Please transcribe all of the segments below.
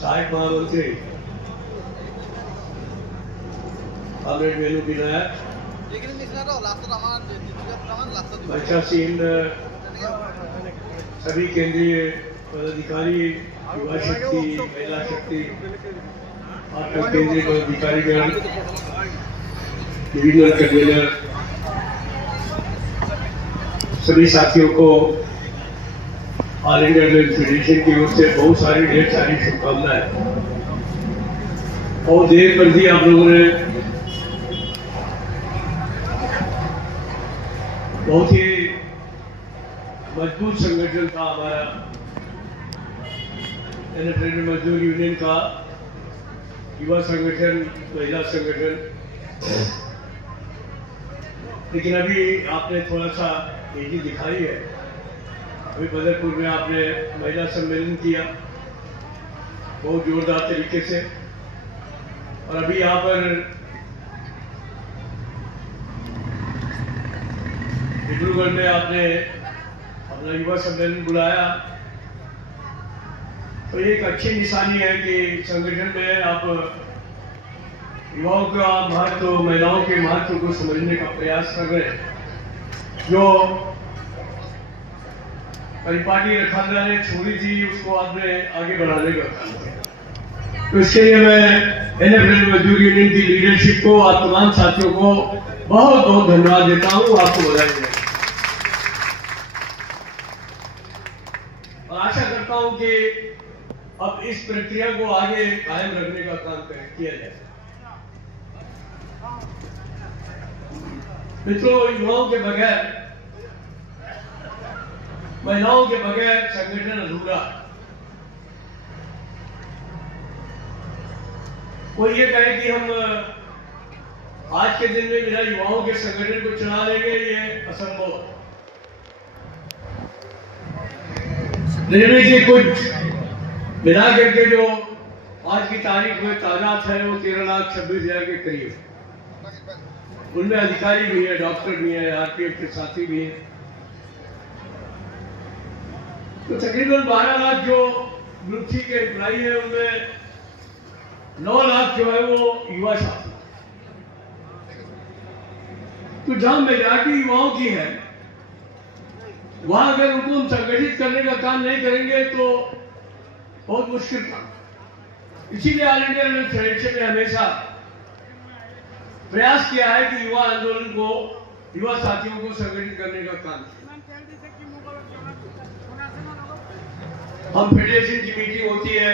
सहायक महामंत्री कॉमरेड मेनू विनायक, मंचासीन सभी केंद्रीय पदाधिकारी, युवा शक्ति, महिला शक्ति और केंद्रीय पदाधिकारीगण, डिविजनल कन्वीनर, सभी साथियों को ऑल इंडिया रेल फेडरेशन की ओर से बहुत सारी ढेर सारी शुभकामनाएं। और देर पर भी आप लोगों ने बहुत ही मजबूत संगठन था हमारा ट्रेड मजदूर यूनियन का, युवा संगठन, महिला संगठन। लेकिन अभी आपने थोड़ा सा तेजी दिखाई है। अभी बदरपुर में आपने महिला सम्मेलन किया बहुत जोरदार तरीके से, और अभी यहाँ पर डिब्रूगढ़ में आपने अपना युवा सम्मेलन बुलाया। तो ये एक अच्छी निशानी है कि संगठन में आप युवाओं का महत्व, महिलाओं के महत्व को समझने का प्रयास कर रहे हैं। जो परिपाटी रखांदा ने छोड़ी थी उसको आपने आगे बढ़ाने का काम किया। तो इसके लिए मैं एनएफ मजदूर यूनियन की लीडरशिप को और तमाम साथियों को बहुत बहुत धन्यवाद देता हूं, आपको बधाई देता हूं। और आशा करता हूं कि अब इस प्रक्रिया को आगे कायम रखने का काम किया जाए। मित्रों, युवाओं के बगैर, महिलाओं के बगैर संगठन अधूरा। कोई ये कहे कि हम आज के दिन में बिना युवाओं के संगठन को चला लेंगे, ये असंभव। रेलवे के कुछ मिला करके जो आज की तारीख में तादाद है वो 13,26,000 के करीब। उनमें अधिकारी भी है, डॉक्टर भी है, आरपीएफ के साथी भी हैं। तो तकरीबन 12 लाख जो ग्रुप सी के एम्प्लॉई है, उनमें 9 लाख जो है वो युवा साथी। तो जहां मेजॉरिटी युवाओं की है, वहां अगर उनको हम संगठित करने का काम नहीं करेंगे तो बहुत मुश्किल काम। इसीलिए ऑल इंडिया रेल फेडरेशन ने हमेशा प्रयास किया है कि युवा आंदोलन को, युवा साथियों को संगठित करने का काम किया। हम फेडरेशन की मीटिंग होती है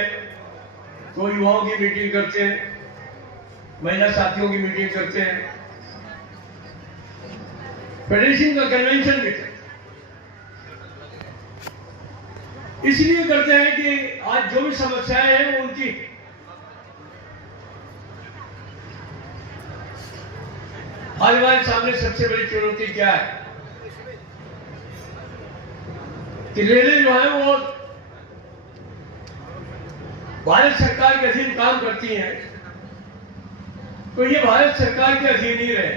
तो युवाओं की मीटिंग करते हैं, महिला साथियों की मीटिंग करते हैं, फेडरेशन का कन्वेंशन भी करते हैं। इसलिए करते हैं कि आज जो भी समस्याएं हैं वो उनकी, आज हमारे सामने सबसे बड़ी चुनौती क्या है कि रेलें जो है वो भारत सरकार के अधीन काम करती हैं। तो ये भारत सरकार के अधीन ही रहे,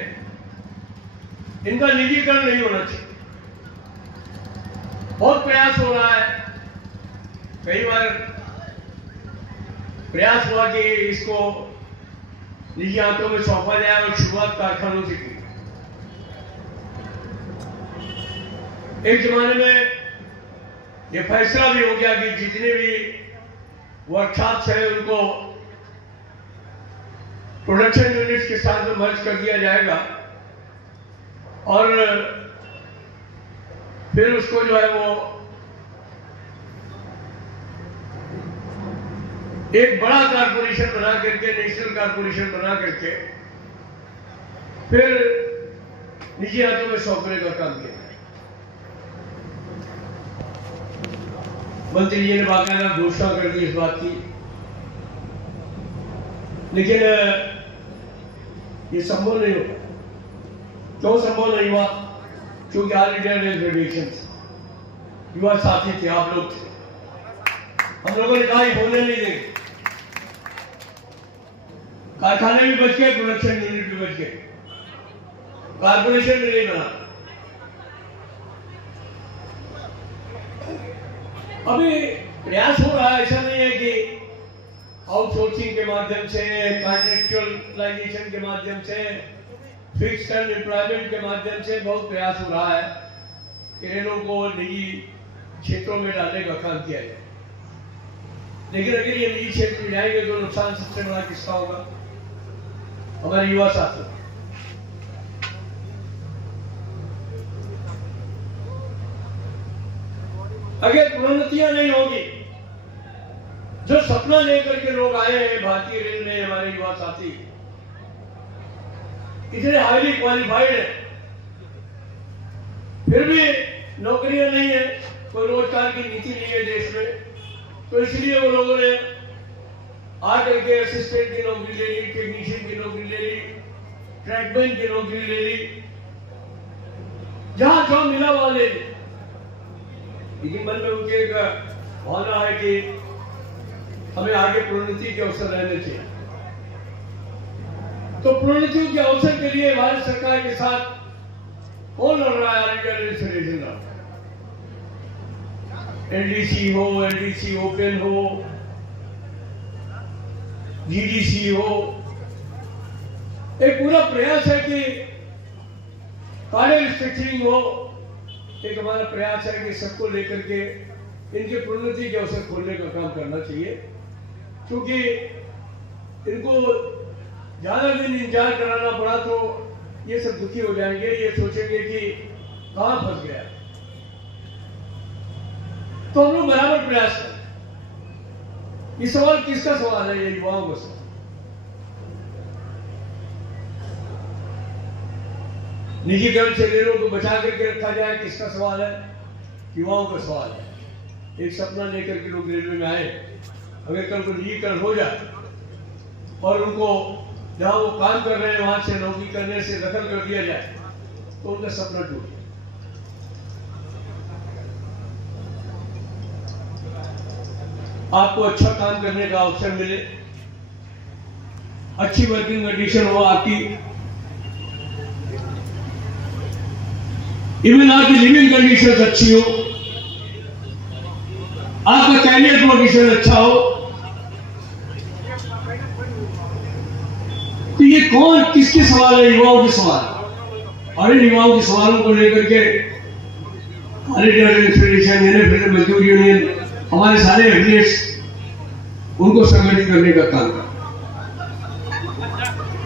इनका निजीकरण नहीं होना चाहिए। बहुत प्रयास हो रहा है, कई बार प्रयास हुआ कि इसको निजी हाथों में सौंपा जाए और शुरुआत कारखानों से की। एक जमाने में यह फैसला भी हो गया कि जितने भी वर्कशॉप्स है उनको प्रोडक्शन यूनिट्स के साथ में मर्ज कर दिया जाएगा, और फिर उसको जो है वो एक बड़ा कारपोरेशन बना करके, नेशनल कारपोरेशन बना करके फिर निजी हाथों में सौंपने का काम किया। मंत्री जी ने बाकायदा घोषणा कर दी इस बात की, लेकिन ये संभव नहीं होगा। क्यों संभव नहीं हुआ? क्योंकि ऑल इंडिया रेल फेडरेशन युवा साथी थे, आप लोग थे। हम लोगों ने कहा होने नहीं देंगे। कारखाने भी बच गए, प्रोडक्शन यूनिट भी बच गए, कारपोरेशन भी नहीं बना। अभी प्रयास हो रहा है, ऐसा नहीं है कि आउटसोर्सिंग के माध्यम से, कॉन्ट्रैक्चुअलाइजेशन के माध्यम से, फिक्स टर्म एम्प्लॉयमेंट के माध्यम से बहुत प्रयास हो रहा है कि रेलों को निजी क्षेत्रों में डालने का काम किया जाए। लेकिन अगर ये निजी क्षेत्र में जाएंगे तो नुकसान सबसे बड़ा किसका होगा? हमारे युवा साथी। अगर प्रोन्नतियां नहीं होगी, जो सपना लेकर के लोग आए हैं भारतीय रेल में, हमारे युवा साथी इतने हाईली क्वालिफाइड है, फिर भी नौकरियां नहीं है, कोई रोजगार की नीति नहीं है देश में, तो इसलिए वो लोगों ने आकर के असिस्टेंट की नौकरी ले ली, टेक्नीशियन की नौकरी ले ली, ट्रैकमैन की नौकरी ले ली, जहां जो मिला वहां ले ली। लेकिन मन में उनके एक भावना है कि हमें आगे प्रोन्नति के अवसर रहने चाहिए। तो प्रोन्नति के अवसर के लिए भारत सरकार के साथ कौन लड़ रहा है? All India rail federation, LDC हो, एलडीसी ओपन हो, जीडीसी हो, एक पूरा प्रयास है कि कार्य स्ट्रक्चरिंग हो। एक हमारा प्रयास है कि सबको लेकर के इनके प्रोन्नति के अवसर खोलने का काम करना चाहिए, क्योंकि इनको ज्यादा दिन इंतजार कराना पड़ा तो ये सब दुखी हो जाएंगे, ये सोचेंगे कि कहां फंस गया। तो हम लोग बराबर प्रयास करें। ये सवाल किसका सवाल है? ये युवाओं का सवाल। निजीकरण से रेलों को बचा करके रखा जाए, किसका सवाल है? युवाओं का सवाल है। एक सपना लेकर के लोग रेलवे में आए, अगर कल को निजीकरण हो जाए और उनको जहां वो काम कर रहे हैं वहां से नौकरी करने से दखल कर दिया जाए तो उनका सपना टूट जाए। आपको अच्छा काम करने का अवसर मिले, अच्छी वर्किंग कंडीशन हो, आपकी इवन आपकी लिविंग कंडीशन अच्छी हो, आपका कैरियर पोजीशन अच्छा हो, तो ये कौन किसके सवाल है? युवाओं के सवाल। और इन युवाओं के सवालों को लेकर के ऑल इंडिया रेल फेडरेशन, मजदूर यूनियन, हमारे सारे एफिलिएट्स उनको संगठित करने का काम कर।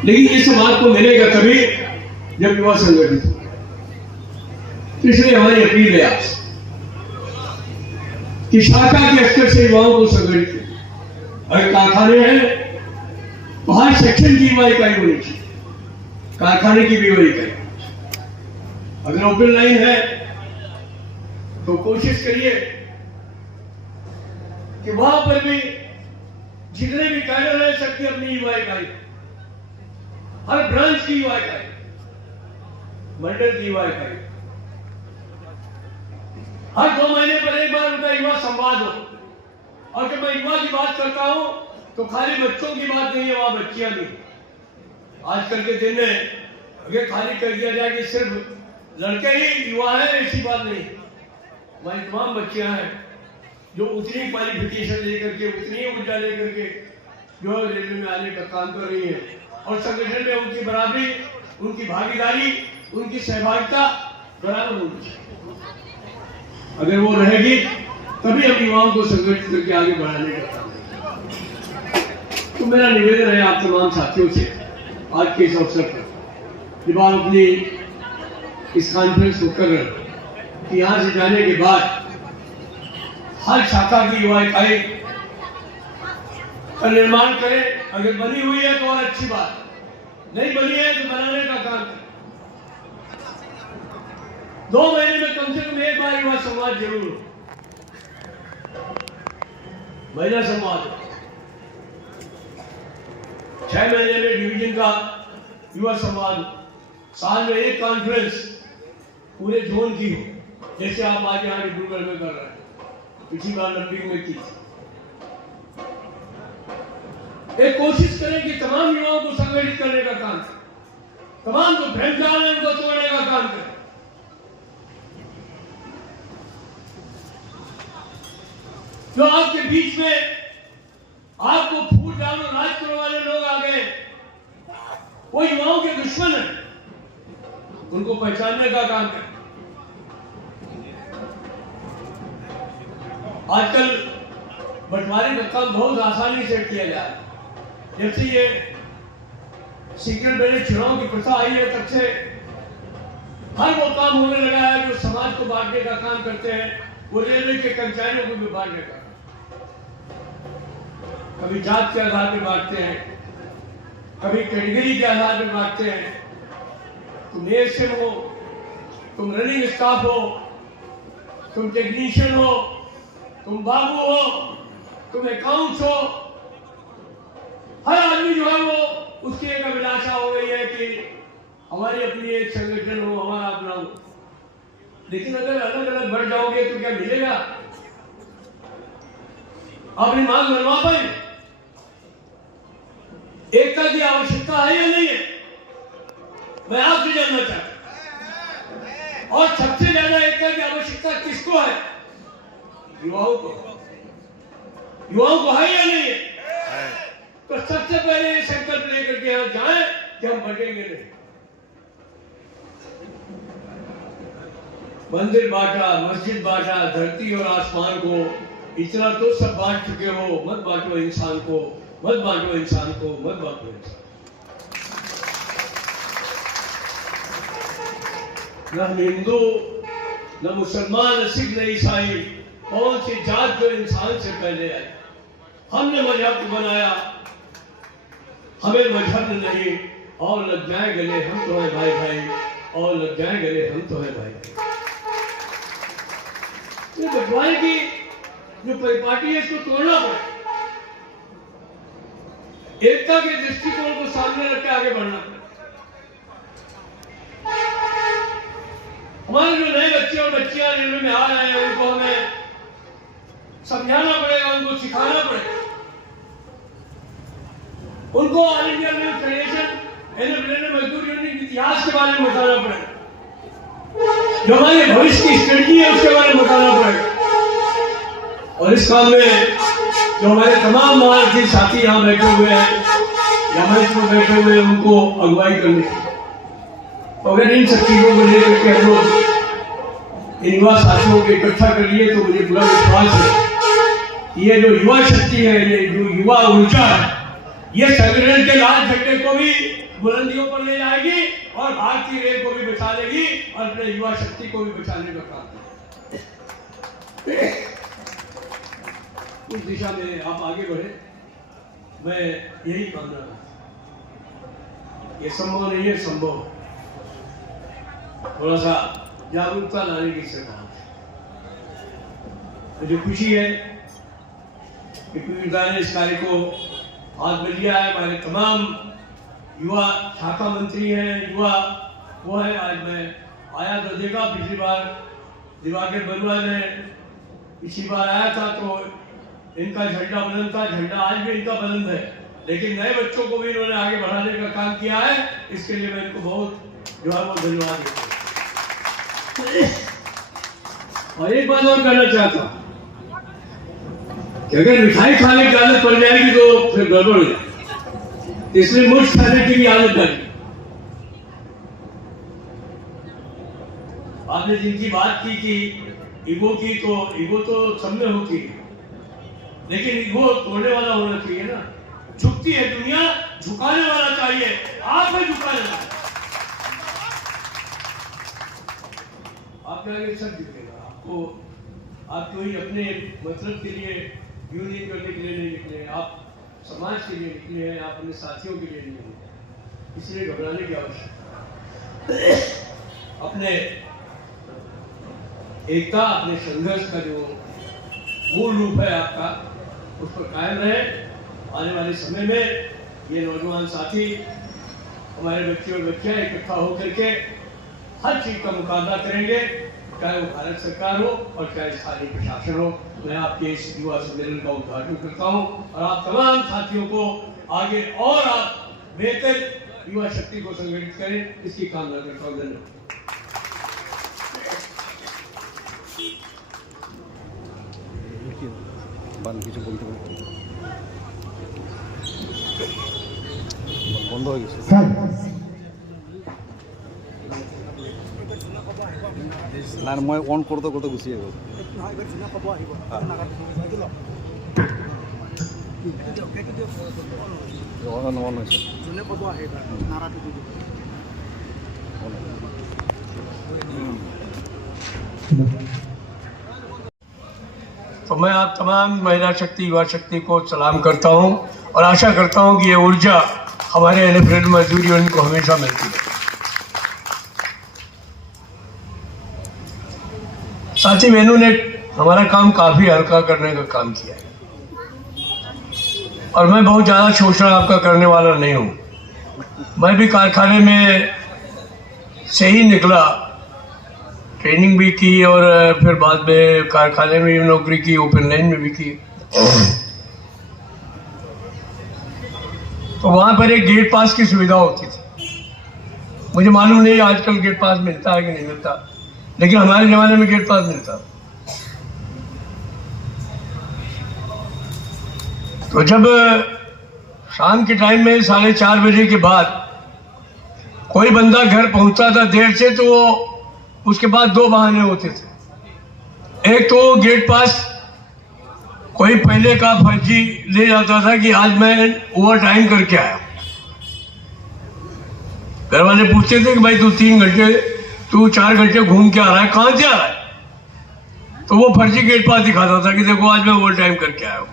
लेकिन ये सब आपको मिलेगा तभी जब युवा संगठित हो। इसलिए हमारी अपील है आपसे कि शाखा के स्तर से युवाओं को संगठित करें। अगर कारखाने हैं तो हर सेक्शन की युवा इकाई होनी चाहिए, कारखाने की भी युवा इकाई। अगर ओपन लाइन है तो कोशिश करिए कि वहां पर भी जितने भी कार्य रह सकते अपनी युवा इकाई, हर ब्रांच की युवा इकाई, मंडल की युवा इकाई, हर 2 महीने पर एक बार उनका युवा संवाद हो। और जब मैं युवा की बात करता हूं तो खाली बच्चों की बात नहीं है, वहां बच्चियां भी। आजकल के दिन में अगर खाली कर दिया जाए कि सिर्फ लड़के ही युवा है, ऐसी बात नहीं। हमारी तमाम बच्चियां हैं जो उतनी क्वालिफिकेशन लेकर के, उतनी ऊर्जा लेकर के जो रेलवे में आने का काम कर रही है, और संगठन में उनकी बराबरी, उनकी भागीदारी, उनकी सहभागिता बराबर होनी चाहिए। अगर वो रहेगी तभी हम युवाओं को संगठित करके आगे बढ़ाने का काम करेंगे। तो मेरा निवेदन है आप तमाम साथियों से आज के इस अवसर पर, जब आप अपनी इस कॉन्फ्रेंस को कर रहे हैं, कि यहां से जाने के बाद हर शाखा की युवा इकाई का निर्माण करें। अगर बनी हुई है तो और अच्छी बात, नहीं बनी है तो बनाने का काम करें। 2 महीने में कम से कम एक बार युवा संवाद जरूर हो, महिला संवाद। 6 महीने में डिवीजन का युवा संवाद, साल में एक कॉन्फ्रेंस पूरे जोन की हो, जैसे आप आज यहाँ डिब्रूगढ़ में कर रहे हैं, पिछली बार लंबी में की। एक कोशिश करें कि तमाम युवाओं को संगठित करने का काम करें, तमाम जो भ्रष्टाचार है उनको तोड़ने का काम करें। जो आपके बीच में आपको फूट वो युवाओं के दुश्मन है, उनको पहचानने का काम करें। आजकल बंटवारे का काम बहुत आसानी से किया जा रहा है। जब से ये सीक्रेट बैलेट चुनाव की प्रथा आई है तब से हर वो काम होने लगा है जो समाज को बांटने का काम करते हैं। वो रेलवे के कर्मचारियों को भी बांटने का, कभी जात के आधार पर बांटते हैं, कभी कैटेगरी के आधार पर बांटते हैं। तुम एएसएम हो, तुम रनिंग स्टाफ हो, तुम टेक्नीशियन हो, तुम बाबू हो, तुम अकाउंट्स हो, हर आदमी जो है वो उसकी एक अभिलाषा हो गई है कि हमारी अपनी एक संगठन हो, हमारा अपना हो। लेकिन अगर अलग अलग बढ़ जाओगे तो क्या मिलेगा? अपनी मांग मनवा पाए? एकता की आवश्यकता है या नहीं है? मैं आपसे जानना चाहता हूं। और सबसे ज्यादा एकता की आवश्यकता किसको है? युवाओं को। युवाओं को है या नहीं है? तो सबसे पहले ये संकल्प लेकर के यहां जाएं कि हम बटेंगे नहीं। मंदिर बांटा, मस्जिद बांटा, धरती और आसमान को, इतना तो सब बांट चुके हो। मत बांटो इंसान को, मत बांटो इंसान को, मत बांटो इंसान। न हिंदू, न मुसलमान, न सिख, न ईसाई, कौन सी जात जो इंसान से पहले आई? हमने मजहब बनाया, हमें मजहब नहीं। और लग जाए गले हम तो है भाई भाई, और लग जाए गले हम तो है भाई। ये बंटवारे की जो परिपाटी है इसको तोड़ना पड़े। एकता के दृष्टिकोण को सामने रख के आगे बढ़ना पड़े। हमारे जो नए बच्चे और बच्चियां रेलवे में आ रहे हैं उनको हमें समझाना पड़ेगा, उनको सिखाना पड़ेगा, उनको ऑल इंडिया रेलवे फेडरेशन मजदूर यूनियन के इतिहास के बारे में बताना पड़ेगा, जो हमारे भविष्य की स्ट्रेटजी है उसके बारे में बताना पड़ेगा। और इस काम में जो हमारे तमाम महारथी साथी यहाँ बैठे हुए हैं या मंच में बैठे हुए हैं उनको अगुवाई करनी चाहिए। तो अगर इन सब चीजों को लेकर के हम लोग इन युवा साथियों को इकट्ठा कर लिए तो मुझे पूरा विश्वास है ये जो युवा शक्ति है, ये जो युवा ऊर्जा है, ये संगठन के लाल झंडे को भी बुलंदियों पर ले जाएगी और भारतीय रेल को भी बचा लेगी और अपने युवा शक्ति को भी बचाने का काम करेगी। उस दिशा में आप आगे बढ़े, मैं यही कामना करता हूं। ये संभव नहीं है, संभव थोड़ा सा जागरूकता लाने की जरूरत है। मुझे खुशी है कि पीड़िता ने इस कार्य को हाथ में लिया है। हमारे तमाम युवा शाखा मंत्री हैं, युवा वो है। आज मैं आया तो देखा, पिछली बार दिवाकर बरुआ ने पिछली बार आया था तो इनका झंडा बुलंद था, झंडा आज भी इनका बुलंद है, लेकिन नए बच्चों को भी इन्होंने आगे बढ़ाने का काम किया है। इसके लिए मैं इनको बहुत जो है वो धन्यवाद देता हूं। और एक बात और कहना चाहता हूं कि अगर मिठाई खाने की आदत पड़ जाएगी तो फिर गड़बड़ हो जाएगी, इसलिए मुझ खाने की भी आदत डाली। आपने जिनकी बात की कि ईगो की, तो ईगो तो सब में होती है, लेकिन ईगो तोड़ने वाला होना चाहिए ना। झुकती है दुनिया, झुकाने वाला चाहिए। आप है झुकाने वाला, आपके आगे सब झुकेगा। आपको आप कोई अपने मतलब के लिए यूनियन करने के लिए नहीं निकले, आप समाज के लिए निकले हैं, आप अपने साथियों के लिए निकले हैं, इसलिए घबराने की आवश्यकता। अपने एकता, अपने संघर्ष का जो मूल रूप है आपका, उस पर कायम रहे। आने वाले समय में ये नौजवान साथी, हमारे बच्चे और बच्चियां इकट्ठा होकर के हर चीज का मुकाबला करेंगे, चाहे वो भारत सरकार हो और चाहे स्थानीय प्रशासन हो। मैं आपके इस युवा सम्मेलन का उद्घाटन करता हूं और आप तमाम साथियों को आगे और आप बेहतर युवा शक्ति को संगठित करें, इसकी कामना करता हूं। धन्यवाद। কিছু বলতে বন্ধ হয়ে গেছে। না মই অন করতে করতে গুছিয়ে গেল। অন হৈছে। तो मैं आप तमाम महिला शक्ति युवा शक्ति को सलाम करता हूं और आशा करता हूं कि ये ऊर्जा हमारे एनएफरेड मजदूर यूनियन को हमेशा मिलती है। साथी मेनू ने हमारा काम काफी हल्का करने का काम किया है और मैं बहुत ज्यादा शोषण आपका करने वाला नहीं हूं। मैं भी कारखाने में से ही निकला, ट्रेनिंग भी की और फिर बाद में कारखाने में भी नौकरी की, ओपन लाइन में भी की। तो वहां पर एक गेट पास की सुविधा होती थी। मुझे मालूम नहीं आजकल गेट पास मिलता है कि नहीं मिलता, लेकिन हमारे जमाने में गेट पास मिलता। तो जब शाम के टाइम में 4:30 बजे के बाद कोई बंदा घर पहुंचता था देर से, तो उसके बाद दो बहाने होते थे। एक तो गेट पास कोई पहले का फर्जी ले जाता था कि आज मैं ओवर टाइम करके आया। घर वाले पूछते थे कि भाई तू 3 घंटे, तू 4 घंटे घूम के आ रहा है, कहां से आ रहा है? तो वो फर्जी गेट पास दिखाता था कि देखो आज मैं ओवर टाइम करके आया हूं।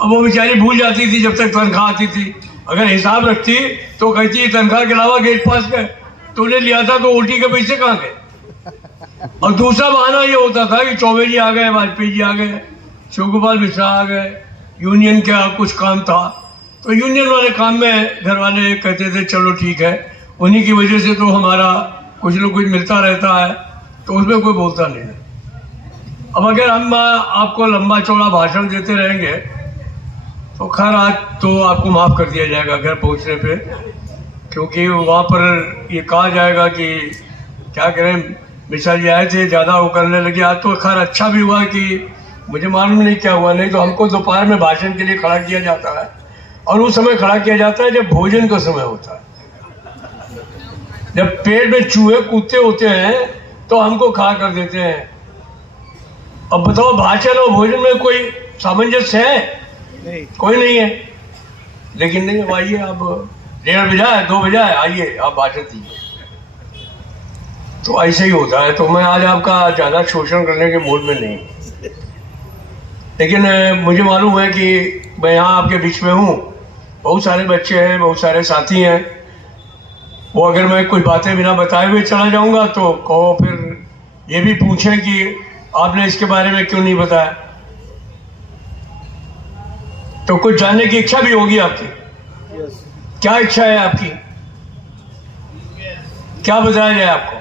अब वो बेचारी भूल जाती थी जब तक तनख्वाह आती थी। अगर हिसाब रखती तो कहती तनख्वाह के अलावा गेट पास का तूने लिया था तो ओटी के पैसे कहाँ गए? और दूसरा बहाना ये होता था कि चौबे जी आ गए, वाजपेयी जी आ गए, शिवगोपाल मिश्रा आ गए, यूनियन का कुछ काम था, तो यूनियन वाले काम में घर वाले कहते थे चलो ठीक है, उन्हीं की वजह से तो हमारा कुछ न कुछ मिलता रहता है, तो उसमें कोई बोलता नहीं है। अब अगर हम आपको लंबा चौड़ा भाषण देते रहेंगे तो खैर आज तो आपको माफ कर दिया जाएगा घर पहुंचने पे, क्योंकि वहाँ पर ये कहा जाएगा कि क्या करें, मिश्रा जी आए थे, ज़्यादा वो करने लगे। आज तो खैर अच्छा भी हुआ कि मुझे मालूम नहीं क्या हुआ, नहीं तो हमको दोपहर में भाषण के लिए खड़ा किया जाता है और उस समय खड़ा किया जाता है जब भोजन का समय होता है। जब पेट में चूहे कूदते होते हैं तो हमको खड़ा कर देते हैं। अब बताओ भाषण और भोजन में कोई सामंजस्य है? नहीं, कोई नहीं है। लेकिन नहीं, अब आइए, अब 1:30 बजा है, 2 बजा है, आइए आप भाषण दीजिए। तो ऐसे ही होता है। तो मैं आज आपका ज़्यादा शोषण करने के मूड में नहीं, लेकिन मुझे मालूम है कि मैं यहाँ आपके बीच में हूँ, बहुत सारे बच्चे हैं, बहुत सारे साथी हैं। वो अगर मैं कुछ बातें बिना बताए हुए चला जाऊँगा तो कहो फिर ये भी पूछें कि आपने इसके बारे में क्यों नहीं बताया। तो कुछ जानने की इच्छा भी होगी आपकी। क्या इच्छा है आपकी? क्या बताया जाए आपको?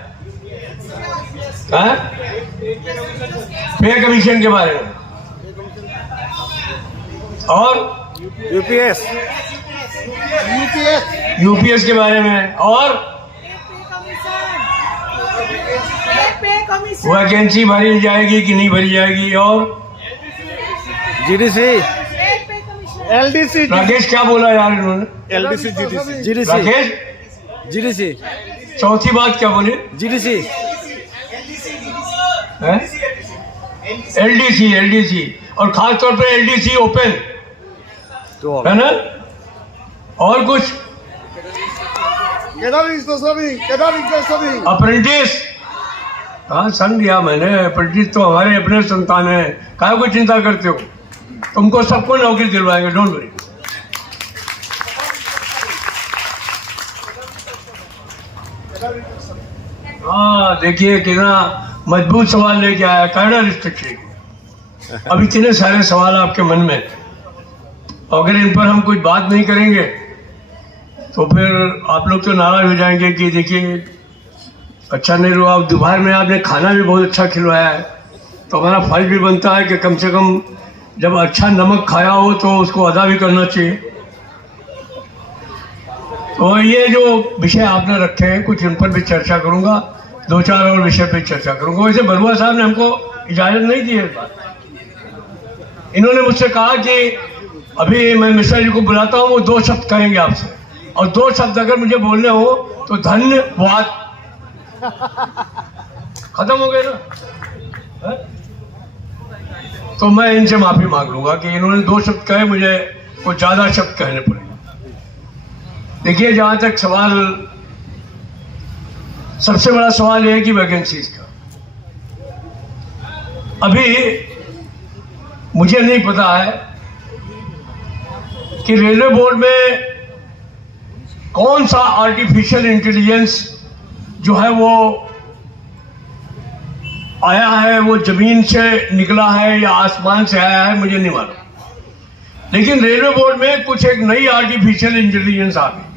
पे कमीशन के बारे में और यूपीएस के बारे में और वैकेंसी भरी जाएगी कि नहीं भरी जाएगी और जीडीसी एलडीसी राकेश क्या बोला यार इन्होंने? एलडीसी जीडीसी राकेश जीडीसी चौथी बात क्या बोले? जीडीसी एलडीसी और खास तौर पे एलडीसी ओपन तो है ना। और कुछ अप्रेंटिस, हाँ समझ गया मैंने। अप्रेंटिस तो हमारे अपने संतान है, काहे को चिंता करते हो? तुमको सबको नौकरी दिलवाएंगे, डोंट वरी। हाँ देखिए कितना मजबूत सवाल लेके आया, कैडर रिस्ट्रिक्शन। अब इतने सारे सवाल आपके मन में, अगर इन पर हम कुछ बात नहीं करेंगे तो फिर आप लोग तो नाराज हो जाएंगे कि देखिए अच्छा नहीं हुआ। दोपहर में आपने खाना भी बहुत अच्छा खिलवाया है, तो हमारा फर्ज भी बनता है कि कम से कम जब अच्छा नमक खाया हो तो उसको अदा भी करना चाहिए। तो ये जो विषय आपने रखे हैं कुछ इन पर भी चर्चा करूंगा, 2-4 और विषय पर चर्चा करूंगा। वैसे बरुआ साहब ने हमको इजाजत नहीं दी है इस बात। इन्होंने मुझसे कहा कि अभी मैं मिश्रा जी को बुलाता हूँ, वो 2 शब्द कहेंगे आपसे। और 2 शब्द अगर मुझे बोलने हो तो धन्यवाद, खत्म हो गए ना। है? तो मैं इनसे माफी मांग लूंगा कि इन्होंने 2 शब्द कहे, मुझे कुछ ज्यादा शब्द कहने पड़े। देखिए, जहां तक सवाल, सबसे बड़ा सवाल यह है कि वैकेंसीज का, अभी मुझे नहीं पता है कि रेलवे बोर्ड में कौन सा आर्टिफिशियल इंटेलिजेंस जो है वो आया है, वो जमीन से निकला है या आसमान से आया है, मुझे नहीं मालूम। लेकिन रेलवे बोर्ड में कुछ एक नई आर्टिफिशियल इंटेलिजेंस आ गई।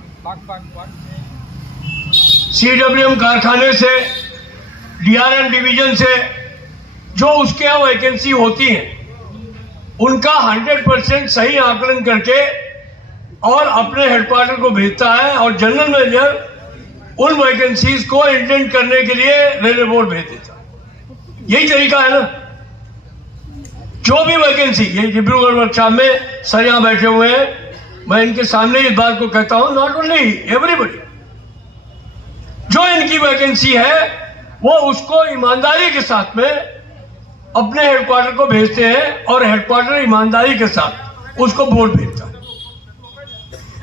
CWM कारखाने से, DRM डिवीजन से जो उसके यहाँ वैकेंसी होती है उनका 100% सही आकलन करके और अपने हेडक्वार्टर को भेजता है, और जनरल मैनेजर उन वैकेंसीज को इंटेंड करने के लिए रेलवे बोर्ड भेज देता है। यही तरीका है ना। जो भी वैकेंसी, ये डिब्रूगढ़ वर्कशॉप में सर यहां बैठे हुए हैं, मैं इनके सामने इस बात को कहता हूं, नॉट ओनली एवरीबॉडी, जो इनकी वैकेंसी है वो उसको ईमानदारी के साथ में अपने हेडक्वार्टर को भेजते हैं और हेडक्वार्टर ईमानदारी के साथ उसको बोर्ड भेजता है।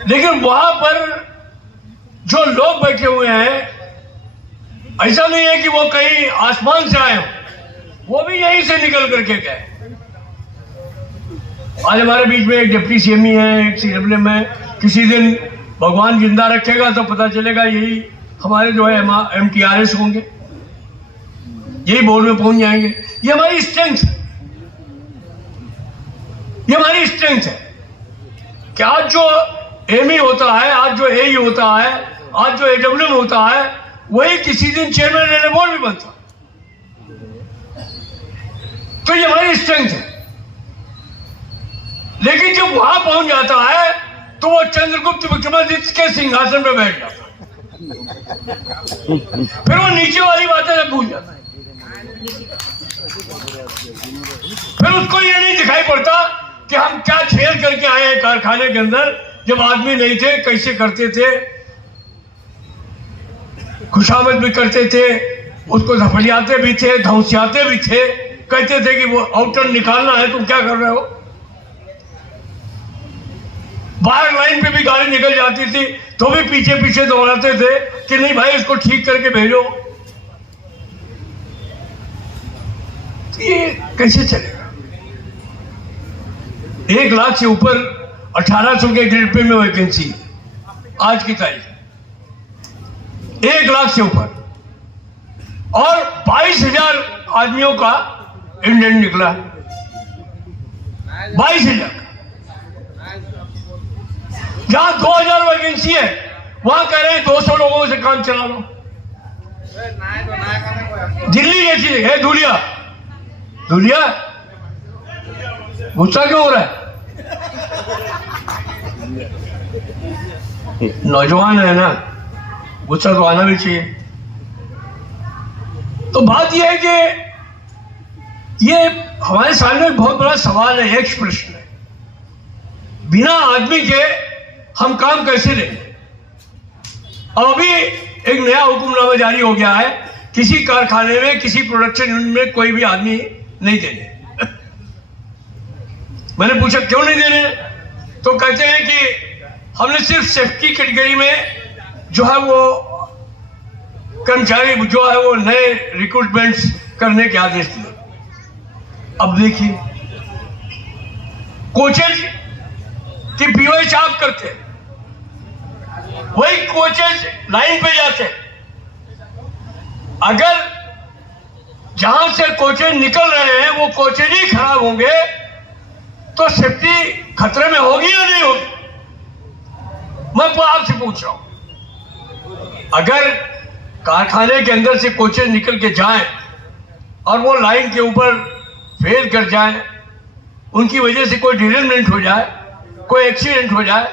लेकिन वहां पर जो लोग बैठे हुए हैं, ऐसा नहीं है कि वो कहीं आसमान से आए हो, वो भी यहीं से निकल करके गए। आज हमारे बीच में एक डिप्टी CME है, एक CWM है। किसी दिन भगवान जिंदा रखेगा तो पता चलेगा यही हमारे जो है MTRS होंगे, यही बोर्ड में पहुंच जाएंगे। ये हमारी स्ट्रेंथ है, ये हमारी स्ट्रेंथ है कि आज जो ME होता है, आज जो AE होता है, आज जो AWM होता है, वही किसी दिन चेयरमैन रेलवे बोर्ड भी बनता। तो ये हमारी स्ट्रेंथ है। लेकिन जब वहां पहुंच जाता है तो वो चंद्रगुप्त विक्रमादित्य के सिंहासन पे बैठ जाता है, फिर वो नीचे वाली बातें भूल जाता है। फिर उसको ये नहीं दिखाई पड़ता कि हम क्या झेल करके आए हैं कारखाने के अंदर, जब आदमी नहीं थे कैसे करते थे, खुशामद भी करते थे, उसको धपलियाते भी थे, धौंसियाते भी थे, कहते थे कि वो आउटर निकालना है, तुम क्या कर रहे हो। बाहर लाइन पे भी गाड़ी निकल जाती थी तो भी पीछे पीछे दौड़ाते थे कि नहीं भाई इसको ठीक करके भेजो। ये कैसे चलेगा। 1 लाख से ऊपर 1800 के ग्रेड पे में वैकेंसी आज की तारीख, 1 लाख से ऊपर, और 22,000 आदमियों का इंडेंट निकला है। 22,000, जहां 2,000 वैकेंसी है वहां कह रहे हैं 200 लोगों से काम चला लो। दिल्ली जैसी है धुलिया, धुलिया गुस्सा क्यों हो रहा है। नौजवान है ना, गुस्सा तो आना भी चाहिए। तो बात यह है कि ये हमारे सामने एक बहुत बड़ा सवाल है, एक प्रश्न है, बिना आदमी के हम काम कैसे लेंगे। अब अभी एक नया हुक्मनामा जारी हो गया है, किसी कारखाने में, किसी प्रोडक्शन यूनिट में कोई भी आदमी नहीं देने। मैंने पूछा क्यों नहीं देने, तो कहते हैं कि हमने सिर्फ सेफ्टी कैटेगरी में जो है वो कर्मचारी जो है वो नए रिक्रूटमेंट्स करने के आदेश दिए। अब देखिए, कोचेज की POH आप करते, वही कोचेज लाइन पे जाते। अगर जहां से कोचेज निकल रहे हैं वो कोचेज ही खराब होंगे तो सेफ्टी खतरे में होगी या नहीं होगी। मैं तो आपसे पूछ रहा हूं, अगर कारखाने के अंदर से कोचेज निकल के जाएं और वो लाइन के ऊपर फेल कर जाएं, उनकी वजह से कोई डिरेलमेंट हो जाए, कोई एक्सीडेंट हो जाए,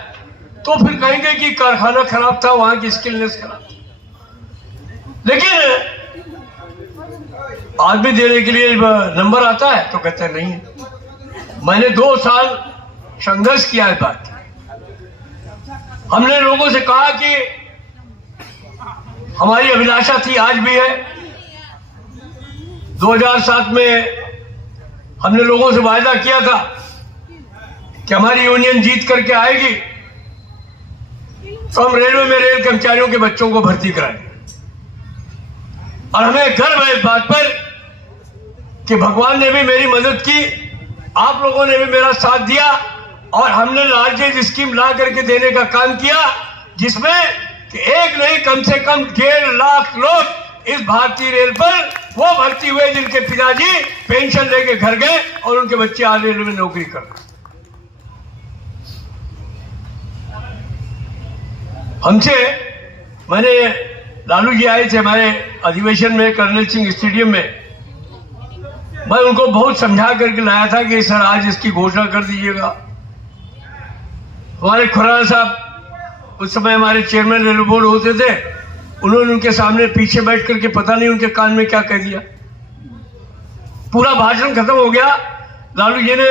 तो फिर कहेंगे कि कारखाना खराब था, वहां की स्किलनेस खराब थी। लेकिन आदमी देने के लिए नंबर आता है तो कहते हैं नहीं है। मैंने 2 साल संघर्ष किया है बात, हमने लोगों से कहा कि हमारी अभिलाषा थी, आज भी है। 2007 में हमने लोगों से वायदा किया था कि हमारी यूनियन जीत करके आएगी तो हम रेलवे में रेल कर्मचारियों के बच्चों को भर्ती कराएंगे। और हमें गर्व है इस बात पर कि भगवान ने भी मेरी मदद की, आप लोगों ने भी मेरा साथ दिया और हमने लार्जेस्ट स्कीम ला करके देने का काम किया, जिसमें कि एक नहीं कम से कम 1.5 लाख लोग इस भारतीय रेल पर वो भर्ती हुए जिनके पिताजी पेंशन लेके घर गए और उनके बच्चे आज रेलवे में नौकरी कर रहे। हमसे मैंने लालू जी आए थे हमारे अधिवेशन में कर्नल सिंह स्टेडियम में, मैं उनको बहुत समझा करके लाया था कि सर आज इसकी घोषणा कर दीजिएगा। हमारे खुराना साहब उस समय हमारे चेयरमैन रेलवे बोर्ड होते थे, उन्होंने उनके सामने पीछे बैठ करके पता नहीं उनके कान में क्या कह दिया। पूरा भाषण खत्म हो गया, लालू जी ने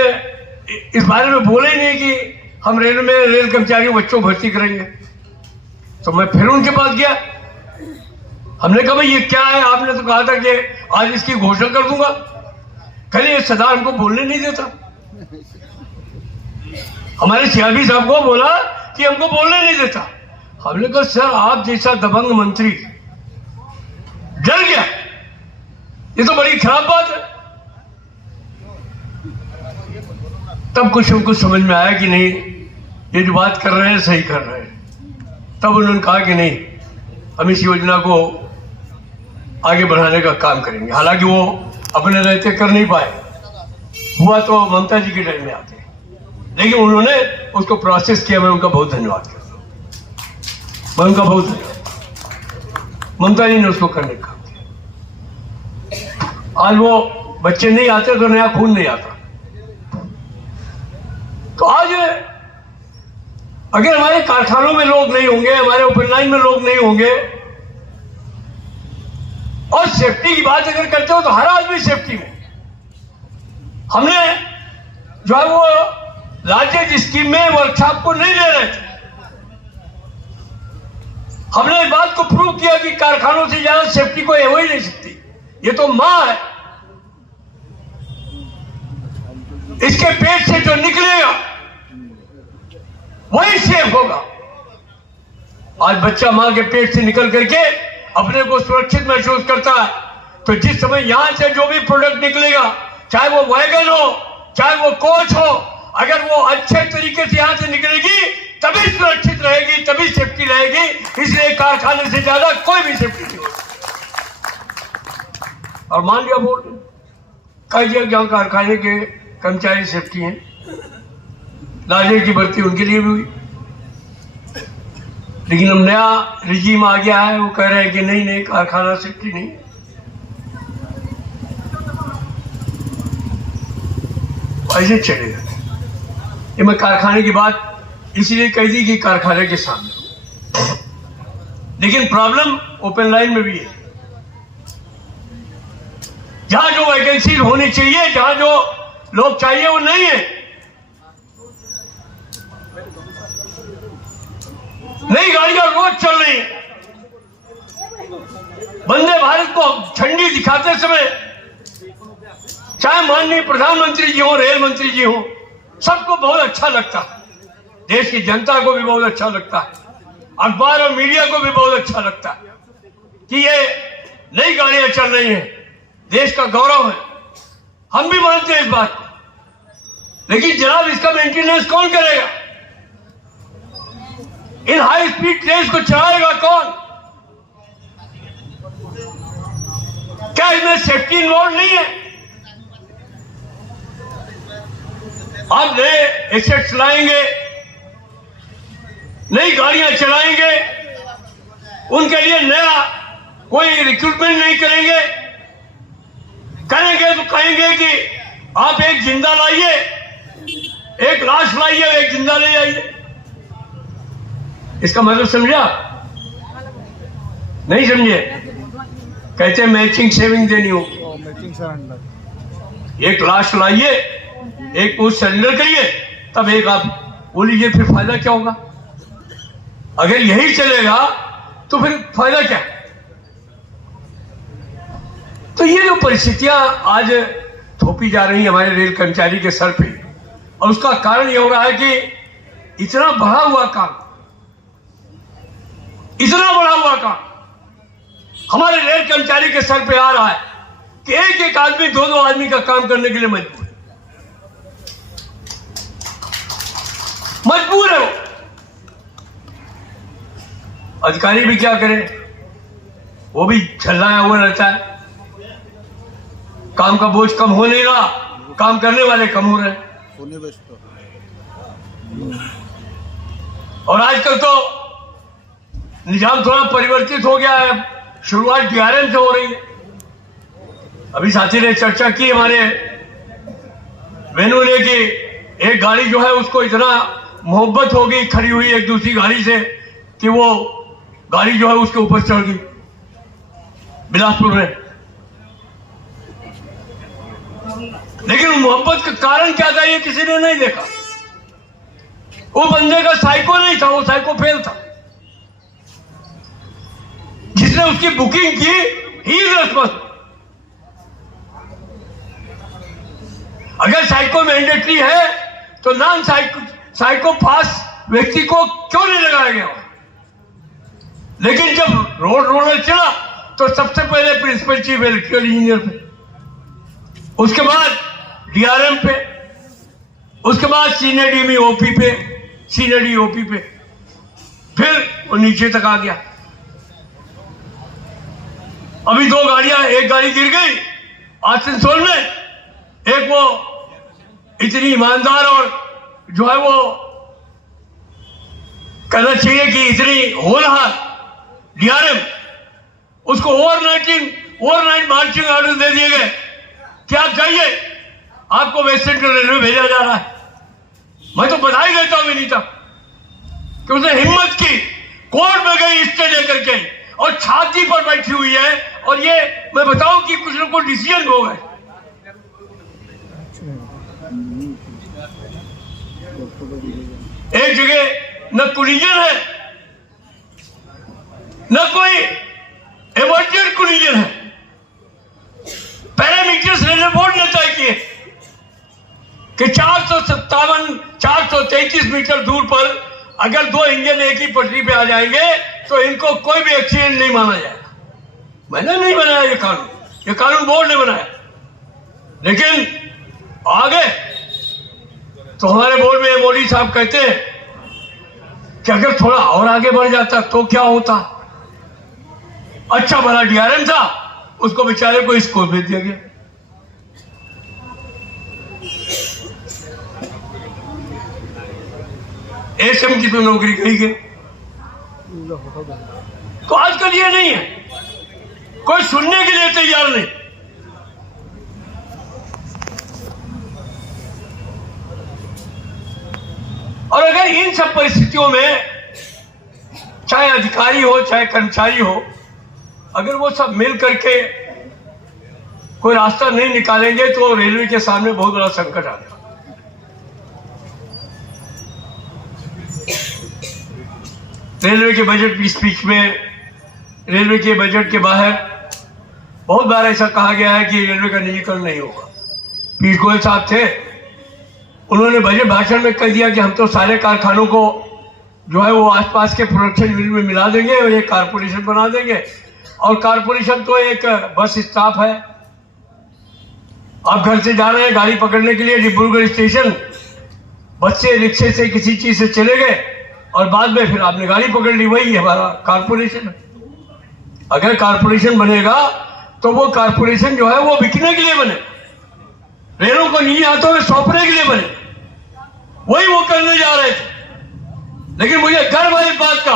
इस बारे में बोले ही नहीं कि हम रेल में रेल कर्मचारियों बच्चों को भर्ती करेंगे। तो मैं फिर उनके पास गया, हमने कहा भाई ये क्या है, आपने तो कहा था कि आज इसकी घोषणा कर दूंगा। कहीं सदा हमको बोलने नहीं देता। हमारे सियाबी साहब को बोला कि हमको बोलने नहीं देता। हमने कहा सर आप जैसा दबंग मंत्री डर गया, ये तो बड़ी खराब बात है। तब कुछ हमको समझ में आया कि नहीं, ये जो बात कर रहे हैं सही कर रहे हैं। तब उन्होंने कहा कि नहीं, हम इस योजना को आगे बढ़ाने का काम करेंगे। हालांकि वो अपने रहते कर नहीं पाए, हुआ तो ममता जी के टाइम में आते, लेकिन उन्होंने उसको प्रोसेस किया। मैं उनका बहुत धन्यवाद करता हूं, मैं उनका बहुत धन्यवाद। ममता जी ने उसको करने का काम किया। आज वो बच्चे नहीं आते तो नया खून नहीं आता। तो आज अगर हमारे कारखानों में लोग नहीं होंगे, हमारे ओपन लाइन में लोग नहीं होंगे, और सेफ्टी की बात अगर करते हो तो हर आदमी सेफ्टी में। हमने जो है वो लार्जेस्ट स्कीम में वर्कशॉप को नहीं ले रहे थे। हमने इस बात को प्रूव किया कि कारखानों से ज्यादा सेफ्टी कोई हो ही नहीं सकती। ये तो मां है, इसके पेट से जो निकलेगा वही सेफ होगा। आज बच्चा मां के पेट से निकल करके अपने को सुरक्षित महसूस करता है, तो जिस समय यहां से जो भी प्रोडक्ट निकलेगा, चाहे वो वैगन हो, चाहे वो कोच हो, अगर वो अच्छे तरीके से यहां से निकलेगी तभी सुरक्षित रहेगी, तभी सेफ्टी रहेगी। इसलिए कारखाने से ज्यादा कोई भी सेफ्टी नहीं होती। और मान लिया बोर्ड कह दिया जहां कारखाने के कर्मचारी सेफ्टी हैं, लाजे की भर्ती उनके लिए भी हुई। लेकिन अब नया रिजीम आ गया है, वो कह रहे हैं कि नहीं कारखाना सेफ्टी नहीं। ऐसे चलेगा। ये मैं कारखाने की बात इसीलिए कह दी कि कारखाने के सामने, लेकिन प्रॉब्लम ओपन लाइन में भी है। जहां जो वैकेंसी होनी चाहिए, जहां जो लोग चाहिए वो नहीं है। नई गाड़ियां रोज चल रही है। वंदे भारत को झंडी दिखाते समय चाहे माननीय प्रधानमंत्री जी हो, रेल मंत्री जी हो, सबको बहुत अच्छा लगता है। देश की जनता को भी बहुत अच्छा लगता है, अखबार और मीडिया को भी बहुत अच्छा लगता है कि ये नई गाड़ियां चल रही हैं, देश का गौरव है। हम भी मानते हैं इस बात को, लेकिन जनाब इसका मेंटेनेंस कौन करेगा? इन हाई स्पीड ट्रेन को चलाएगा कौन? क्या इसमें सेफ्टी इन्वॉल्व नहीं है? आप नए एसेट्स लाएंगे, नई गाड़ियां चलाएंगे, उनके लिए नया कोई रिक्रूटमेंट नहीं करेंगे। करेंगे तो कहेंगे कि आप एक जिंदा लाइए, एक लाश लाइए, एक जिंदा ले आइए। इसका मतलब समझा? नहीं समझे? कहते हैं मैचिंग सेविंग देनी होगी। एक लाश लाइए, एक पोस्ट सरेंडर करिए, तब एक आप बोल लीजिए, फिर फायदा क्या होगा? अगर यही चलेगा तो फिर फायदा क्या? तो ये जो परिस्थितियां आज थोपी जा रही है हमारे रेल कर्मचारी के सर पे, और उसका कारण ये हो रहा है कि इतना बढ़ा हुआ काम हमारे रेल कर्मचारी के सर पे आ रहा है कि एक एक आदमी दो दो आदमी का काम करने के लिए मजबूर है वो। अधिकारी भी क्या करे, वो भी छल्लाया हुआ रहता है, काम का बोझ कम हो नहीं रहा, काम करने वाले कम हो रहे। और आजकल तो निजाम थोड़ा परिवर्तित हो गया है, शुरुआत डीआरएम से हो रही है। अभी साथी ने चर्चा की हमारे वेनु ने कि एक गाड़ी जो है उसको इतना मोहब्बत हो गई खड़ी हुई एक दूसरी गाड़ी से कि वो गाड़ी जो है उसके ऊपर चढ़ गई बिलासपुर में। लेकिन मोहब्बत का कारण क्या था ये किसी ने नहीं देखा। वो बंदे का साइको नहीं था, वो साइको फेल था। जिसने उसकी बुकिंग की ही रेस्पॉन्सिबल। अगर साइको मैंडेटरी है तो नॉन साइको पास व्यक्ति को क्यों नहीं लगाया गया? लेकिन जब रोड रोलर चला तो सबसे पहले प्रिंसिपल चीफ इलेक्ट्रिकल इंजीनियर पे, उसके बाद डीआरएम पे, उसके बाद सीनियर डीमी ओपी पे, सीनियर डी ओपी पे, फिर वो नीचे तक आ गया। अभी दो गाड़ियां, एक गाड़ी गिर गई आसनसोल में, एक वो इतनी ईमानदार और जो है वो कहना चाहिए कि इतनी होनहार डीआरएम, उसको ओवरनाइट मार्चिंग ऑर्डर दे दिए गए कि आप जाइए, आपको वेस्ट सेंट्रल रेलवे भेजा जा रहा है। मैं तो बधाई देता हूं विनीता कि उसने हिम्मत की, कोर्ट में गई स्टे लेकर के और छाती पर बैठी हुई है। और ये मैं बताऊं कि कुछ लोग को डिसीजन हो गए। एक जगह न कोलिजन है न कोई इमरजेंट कोलिजन है। पैरामीटर्स रेलवे बोर्ड ने तय किए कि 433 मीटर दूर पर अगर दो इंजन एक ही पटरी पे आ जाएंगे तो इनको कोई भी एक्सीडेंट नहीं माना जाएगा। मैंने नहीं बनाया ये कानून बोर्ड ने बनाया। लेकिन आगे तो हमारे बोर्ड में मोदी साहब कहते हैं कि अगर थोड़ा और आगे बढ़ जाता तो क्या होता। अच्छा भला डीआरएम था, उसको बेचारे को स्कोर भेज दिया गया। एसएम की तो नौकरी गई गई। तो आजकल ये नहीं है, कोई सुनने के लिए तैयार नहीं। और अगर इन सब परिस्थितियों में चाहे अधिकारी हो चाहे कर्मचारी हो, अगर वो सब मिल करके कोई रास्ता नहीं निकालेंगे तो रेलवे के सामने बहुत बड़ा संकट आ जाएगा। रेलवे के बजट की स्पीच में, रेलवे के बजट के बाहर बहुत बार ऐसा कहा गया है कि रेलवे का निजीकरण नहीं होगा। पीयूष गोयल साहब थे, उन्होंने बजट भाषण में कह दिया कि हम तो सारे कारखानों को जो है वो आसपास के प्रोडक्शन यूनिट में मिला देंगे और एक कारपोरेशन बना देंगे। और कारपोरेशन तो एक बस स्टाफ है। आप घर से जा रहे हैं गाड़ी पकड़ने के लिए डिब्रूगढ़ स्टेशन, बस से, रिक्शे से, किसी चीज से चले गए और बाद में फिर आपने गाड़ी पकड़ ली, वही हमारा कारपोरेशन है। अगर कारपोरेशन बनेगा तो वो कारपोरेशन जो है वो बिकने के लिए बने, रेलों को निजी हाथों में सौंपने के लिए बने। वही वो करने जा रहे थे। लेकिन मुझे गर्व है इस बात का,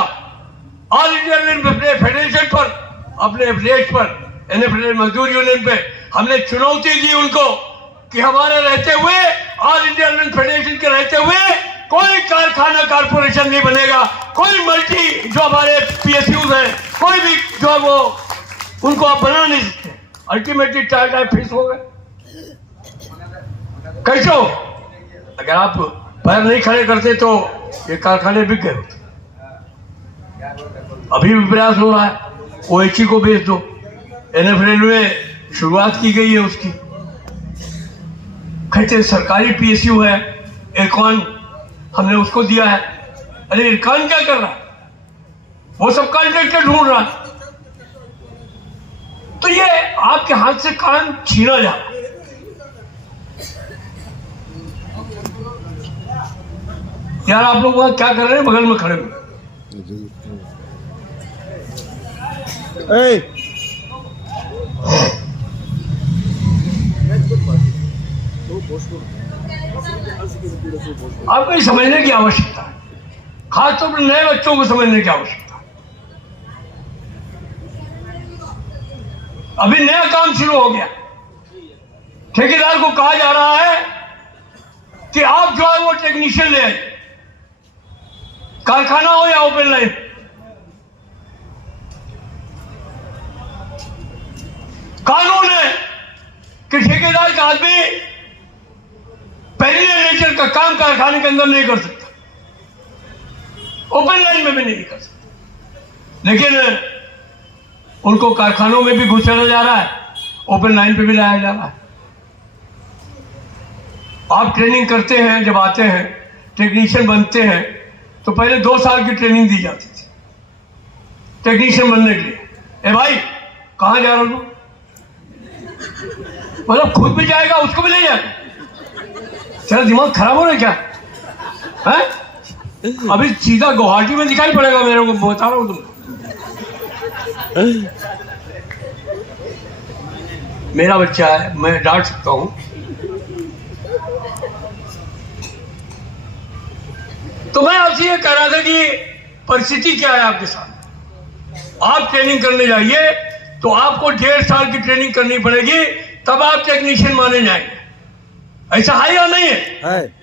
ऑल इंडिया फेडरेशन पर, अपने एफिलिएट पर, एनएफएल मजदूर यूनियन पे हमने चुनौती दी उनको कि हमारे रहते हुए, ऑल इंडिया फेडरेशन के रहते हुए कोई कारखाना कारपोरेशन नहीं बनेगा। कोई मल्टी जो हमारे पीएसयूज हैं, कोई भी जो वो, उनको आप बना नहीं सकते। अल्टीमेटली टाटा फिक्स हो गए। कैसे हो? अगर आप पैर नहीं खड़े करते तो ये कारखाने बिक गए होते। अभी भी प्रयास हो रहा है, OHE को भेज दो। NF रेलवे शुरुआत की गई है उसकी। कहते सरकारी PSU है इरकॉन, हमने उसको दिया है। अरे इरकॉन क्या कर रहा है? वो सब कॉन्ट्रैक्टर ढूंढ रहा है। तो ये आपके हाथ से काम छीना जा रहा है। यार आप लोग वहां क्या कर रहे हैं बगल में खड़े हुए? आपको ये समझने की आवश्यकता है, खासतौर पर नए बच्चों को समझने की आवश्यकता है। अभी नया काम शुरू हो गया, ठेकेदार को कहा जा रहा है कि आप जो है वो टेक्नीशियन ले आइए, कारखाना हो या ओपन लाइन। कानून है कि ठेकेदार का आदमी पेरिनियल नेचर का काम कारखाने के अंदर नहीं कर सकता, ओपन लाइन में भी नहीं कर सकता। लेकिन उनको कारखानों में भी घुसाया जा रहा है, ओपन लाइन पे भी लाया जा रहा है। आप ट्रेनिंग करते हैं, जब आते हैं टेक्नीशियन बनते हैं तो पहले 2 साल की ट्रेनिंग दी जाती थी टेक्नीशियन बनने के लिए। ए भाई कहां जा रहा हूं? मतलब खुद भी जाएगा, उसको भी ले जाएगा। तेरा दिमाग खराब हो रहा है क्या है? अभी सीधा गुवाहाटी में दिखाई पड़ेगा मेरे को, बता रहा हूं तुमको। मेरा बच्चा है, मैं डांट सकता हूं। तो मैं आपसे ये कह रहा था कि परिस्थिति क्या है आपके साथ। आप ट्रेनिंग करने जाइए तो आपको 1.5 साल की ट्रेनिंग करनी पड़ेगी, तब आप टेक्नीशियन माने जाएंगे। ऐसा है या नहीं है?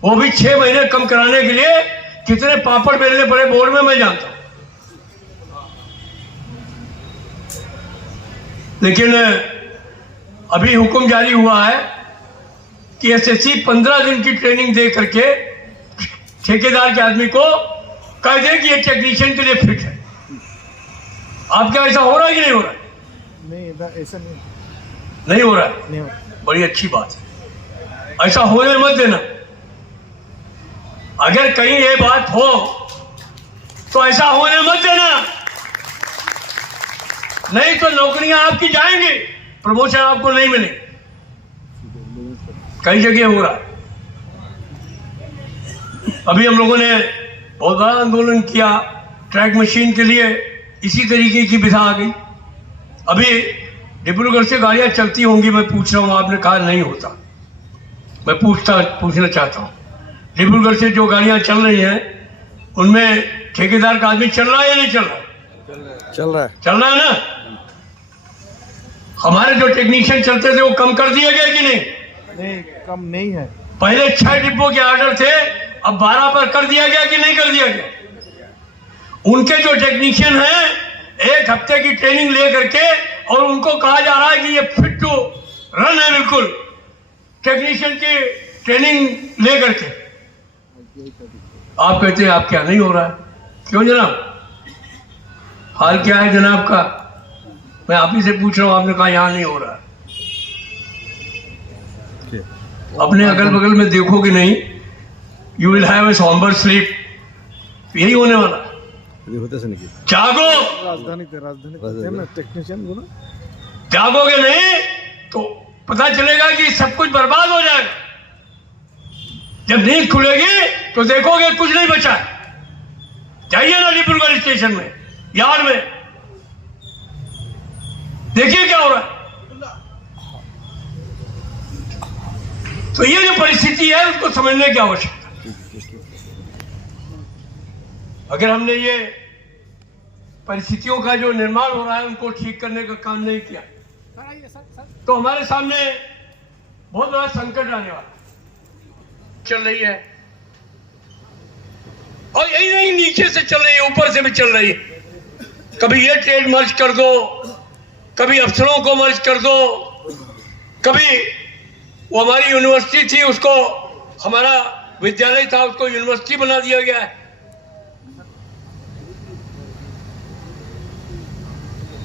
वो भी 6 महीने कम कराने के लिए कितने पापड़ बेलने पड़े बोर्ड में, मैं जानता हूं। लेकिन अभी हुक्म जारी हुआ है कि SSC 15 दिन की ट्रेनिंग दे करके ठेकेदार के आदमी को कह दे कि ये टेक्नीशियन के लिए फिट है। आप क्या ऐसा हो रहा है कि नहीं हो रहा है? नहीं, ऐसा नहीं हो रहा है। नहीं हो रहा। बड़ी अच्छी बात है, ऐसा होने मत देना। अगर कहीं ये बात हो तो ऐसा होने मत देना, नहीं तो नौकरियां आपकी जाएंगी, प्रमोशन आपको नहीं मिलेगी। कई जगह हो रहा है। अभी हम लोगों ने बहुत बड़ा आंदोलन किया ट्रैक मशीन के लिए, इसी तरीके की विधा आ गई। अभी डिब्रूगढ़ से गाड़ियां चलती होंगी, मैं पूछ रहा हूं, आपने कहा नहीं होता। मैं पूछना चाहता हूं, डिब्रूगढ़ से जो गाड़ियां चल रही हैं उनमें ठेकेदार का आदमी चल रहा है या नहीं चल रहा है? चल रहा है ना। हमारे जो टेक्नीशियन चलते थे वो कम कर दिए गए कि नहीं? नहीं, कम नहीं है। पहले 6 डिब्बों के ऑर्डर थे, अब 12 पर कर दिया गया कि नहीं कर दिया गया? उनके जो टेक्नीशियन हैं 1 हफ्ते की ट्रेनिंग ले करके, और उनको कहा जा रहा है कि ये फिट टू रन है, बिल्कुल टेक्नीशियन की ट्रेनिंग ले करके। आप कहते हैं आप क्या नहीं हो रहा है? क्यों जनाब, हाल क्या है जनाब का? मैं आप ही से पूछ रहा हूं, आपने कहा यहां नहीं हो रहा है। अपने अगल बगल में देखोगे नहीं, you will have a sombre sleep. यही होने वाला है। जागो, राजधानी टेक्नीशियन बोलो, जागोगे नहीं तो पता चलेगा कि सब कुछ बर्बाद हो जाएगा। जब नींद खुलेगी तो देखोगे कुछ नहीं बचा है। जाइए ना डिब्रूगढ़ स्टेशन में, यार्ड में, देखिए क्या हो रहा है। तो ये जो परिस्थिति है उसको समझने की आवश्यकता है। अगर हमने ये परिस्थितियों का जो निर्माण हो रहा है उनको ठीक करने का काम नहीं किया तो हमारे सामने बहुत बड़ा संकट आने वाला चल रही है। और यही नहीं, नीचे से चल रही है, ऊपर से भी चल रही है। कभी ये ट्रेड मर्ज कर दो, कभी अफसरों को मर्ज कर दो, कभी वो हमारी यूनिवर्सिटी थी उसको, हमारा विद्यालय था उसको यूनिवर्सिटी बना दिया गया है।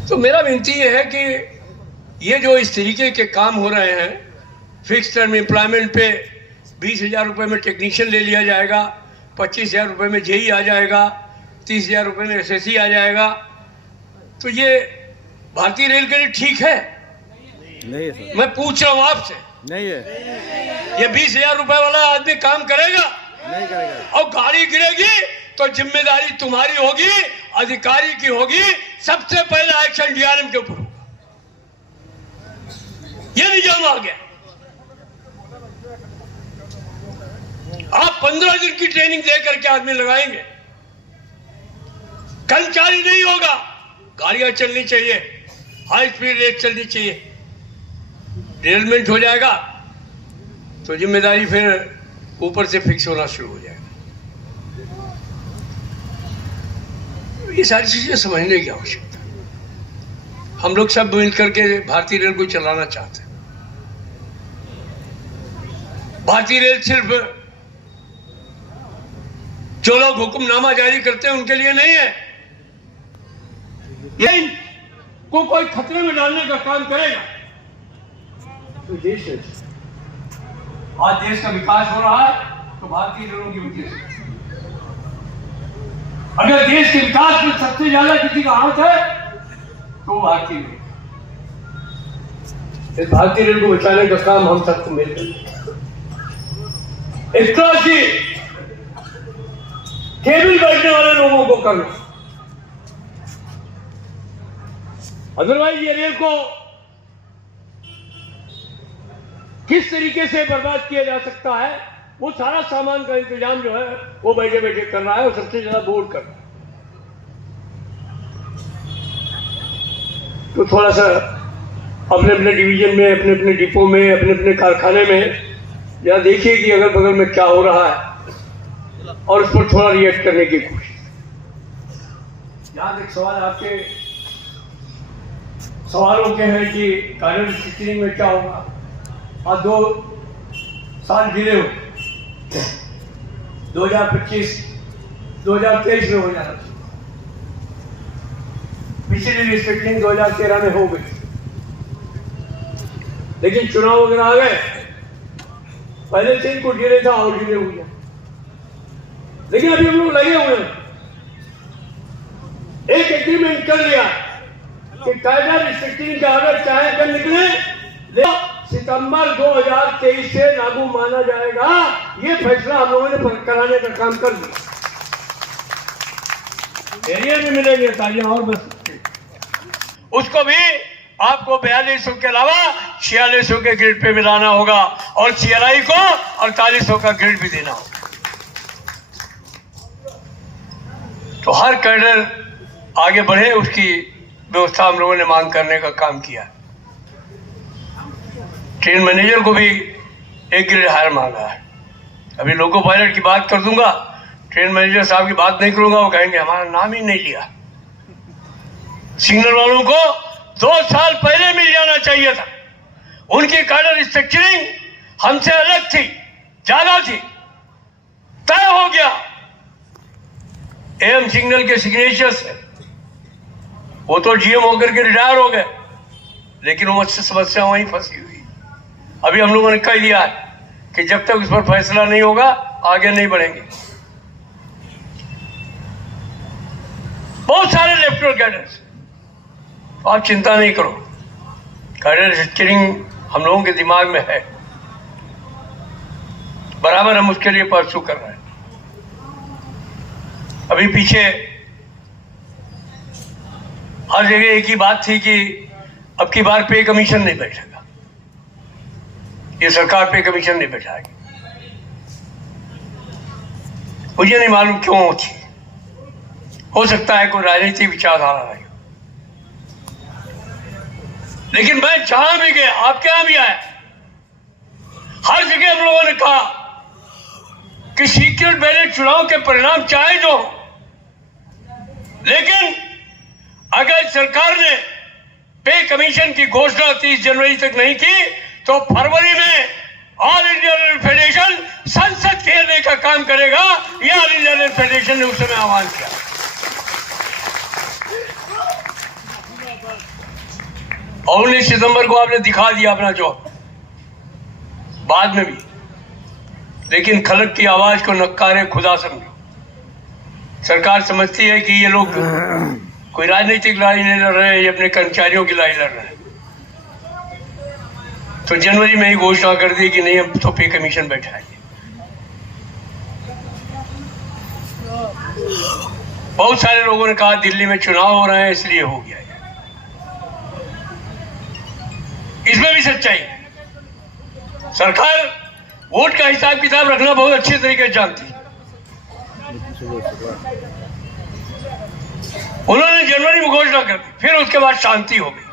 तो मेरा विनती ये है कि ये जो इस तरीके के काम हो रहे हैं, फिक्स टर्म एम्प्लॉयमेंट पे 20,000 रुपये में टेक्नीशियन ले लिया जाएगा, 25,000 रुपये में जेई आ जाएगा, 30,000 रुपये में एसएससी आ जाएगा, तो ये भारतीय रेल के लिए ठीक है? नहीं है सर, मैं पूछ रहा हूँ आपसे, नहीं है, ये 20,000 रुपये वाला आदमी काम करेगा? नहीं करेगा। और गाड़ी गिरेगी तो जिम्मेदारी तुम्हारी होगी, अधिकारी की होगी, सबसे पहले एक्शन डीआरएम के ऊपर होगा। ये निजाम आ गया। आप 15 दिन की ट्रेनिंग दे करके आदमी लगाएंगे, कर्मचारी नहीं होगा, गाड़ियां चलनी चाहिए, हाई स्पीड रेस चलनी चाहिए, डिरेलमेंट हो जाएगा तो जिम्मेदारी फिर ऊपर से फिक्स होना शुरू हो जाएगा। ये सारी चीजें समझने की आवश्यकता है। हम लोग सब मिलकर के भारतीय रेल को चलाना चाहते हैं। भारतीय रेल सिर्फ जो लोग हुक्मनामा जारी करते हैं उनके लिए नहीं है, ये को कोई खतरे में डालने का काम करेगा तो देश है। आज देश का विकास हो रहा है तो भारतीय रेलों की वजह से। अगर देश के विकास में सबसे ज्यादा किसी का हाथ है तो भारतीय रेल। इस भारतीय रेल को बचाने का काम हम सबको मिलकर एक्सट्रासी केबिल बैठने वाले लोगों को करना। अदरवाइज ये रेल को किस तरीके से बर्बाद किया जा सकता है, वो सारा सामान का इंतजाम जो है वो बैठे बैठे कर रहा है और सबसे ज्यादा बोर्ड कर रहा है। तो थोड़ा सा अपने अपने डिवीजन में, अपने अपने डिपो में, अपने अपने कारखाने में जरा देखिए कि अगल बगल में क्या हो रहा है और उस पर थोड़ा रिएक्ट करने की कोशिश। यहाँ एक सवाल आपके सवालों के हैं कि कार्य स्थिति में क्या होगा। आज 2 साल डिले हो, 2025 2023 में हो जाना चाहिए। पिछली रिस्ट्रिक्टिंग 2013 में हो गई, लेकिन चुनाव वगैरह आ गए, पहले से इनको डिले था और डिले हो गया। लेकिन अभी हम लोग लगे हुए हैं, एक एग्रीमेंट कर लिया कि कायदा रिस्ट्रिक्टिंग का ऑर्डर चाहे जब निकले सितंबर 2023 से लागू माना जाएगा। ये फैसला हम लोगों ने कराने का काम कर दिया। एरिया में मिलेंगे तालियां और बस, उसको भी आपको 4200 के अलावा 4600 के ग्रिड पे मिलाना होगा और सीआरआई को 4800 का ग्रिड भी देना होगा। तो हर कैडर आगे बढ़े उसकी व्यवस्था हम लोगों ने मांग करने का काम किया। ट्रेन मैनेजर को भी एक ग्रेड हायर मांगा है। अभी लोको पायलट की बात कर दूंगा, ट्रेन मैनेजर साहब की बात नहीं करूंगा, वो कहेंगे हमारा नाम ही नहीं लिया। सिग्नल वालों को 2 साल पहले मिल जाना चाहिए था। उनकी कैडर स्ट्रक्चरिंग हमसे अलग थी, ज्यादा थी, तय हो गया एम सिग्नल के सिग्नेचर से। वो तो जीएम होकर के रिटायर हो गए, लेकिन वो समस्या वहीं फंसी हुई। अभी हम लोगों ने कह दिया है कि जब तक उस पर फैसला नहीं होगा आगे नहीं बढ़ेंगे। बहुत सारे लेफ्टिनेंट कैडर्स, आप चिंता नहीं करो, कैडर स्ट्रक्चरिंग हम लोगों के दिमाग में है, बराबर हम उसके लिए परसू कर रहे हैं। अभी पीछे हर जगह एक ही बात थी कि अब की बार पे कमीशन नहीं बैठेगा, ये सरकार पे कमीशन नहीं बैठाएगी। मुझे नहीं मालूम क्यों थी, हो सकता है कोई राजनीतिक विचारधारा रही, लेकिन मैं जहां भी गया, आपके यहां भी आया, हर जगह हम लोगों ने कहा कि सीक्रेट बैलेट चुनाव के परिणाम चाहे जो, लेकिन अगर सरकार ने पे कमीशन की घोषणा 30 जनवरी तक नहीं की तो फरवरी में ऑल इंडिया रेल फेडरेशन संसद घेरने का काम करेगा। यह ऑल इंडिया रेल फेडरेशन ने उस समय आह्वान किया। और 19 सितंबर को आपने दिखा दिया अपना जॉब, बाद में भी, लेकिन खलक की आवाज को नक्कारे खुदा समझो। सरकार समझती है कि ये लोग कोई राजनीतिक लड़ाई नहीं लड़ रहे हैं, ये अपने कर्मचारियों की लड़ाई लड़ रहे हैं। तो जनवरी में ही घोषणा कर दी कि नहीं, हम तो पे कमीशन बैठाएंगे। बहुत सारे लोगों ने कहा दिल्ली में चुनाव हो रहे हैं इसलिए हो गया है। इसमें भी सच्चाई है। सरकार वोट का हिसाब किताब रखना बहुत अच्छे तरीके से जानती है। उन्होंने जनवरी में घोषणा कर दी, फिर उसके बाद शांति हो गई।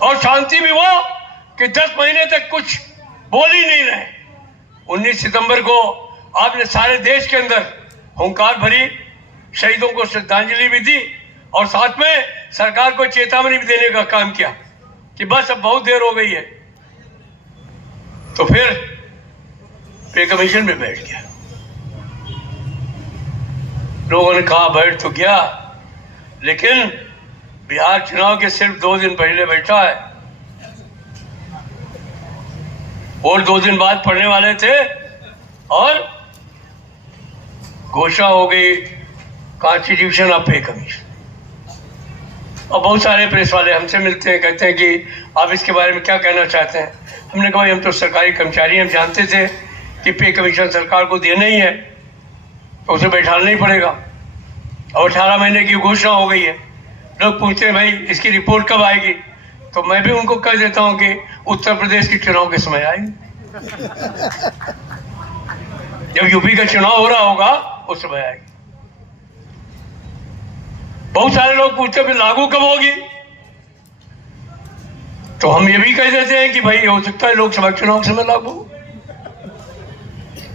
और शांति भी वो कि 10 महीने तक कुछ बोल ही नहीं रहे। 19 सितंबर को आपने सारे देश के अंदर हुंकार भरी, शहीदों को श्रद्धांजलि भी दी और साथ में सरकार को चेतावनी भी देने का काम किया कि बस अब बहुत देर हो गई है। तो फिर पे कमीशन में बैठ गया। लोगों ने कहा बैठ तो गया, लेकिन बिहार चुनाव के सिर्फ 2 दिन पहले बैठा है। वोट 2 दिन बाद पड़ने वाले थे और घोषणा हो गई कॉन्स्टिट्यूशन ऑफ पे कमीशन। और बहुत सारे प्रेस वाले हमसे मिलते हैं, कहते हैं कि आप इसके बारे में क्या कहना चाहते हैं। हमने कहा हम तो सरकारी कर्मचारी, हम जानते थे कि पे कमीशन सरकार को देना ही है तो उसे बैठाना ही पड़ेगा। और 18 महीने की घोषणा हो गई है। लोग पूछते हैं भाई इसकी रिपोर्ट कब आएगी, तो मैं भी उनको कह देता हूं कि उत्तर प्रदेश के चुनाव के समय आएगी। जब यूपी का चुनाव हो रहा होगा उस समय आएगी। बहुत सारे लोग पूछते हैं लागू कब होगी, तो हम ये भी कह देते हैं कि भाई हो सकता है लोकसभा चुनाव के समय लागू।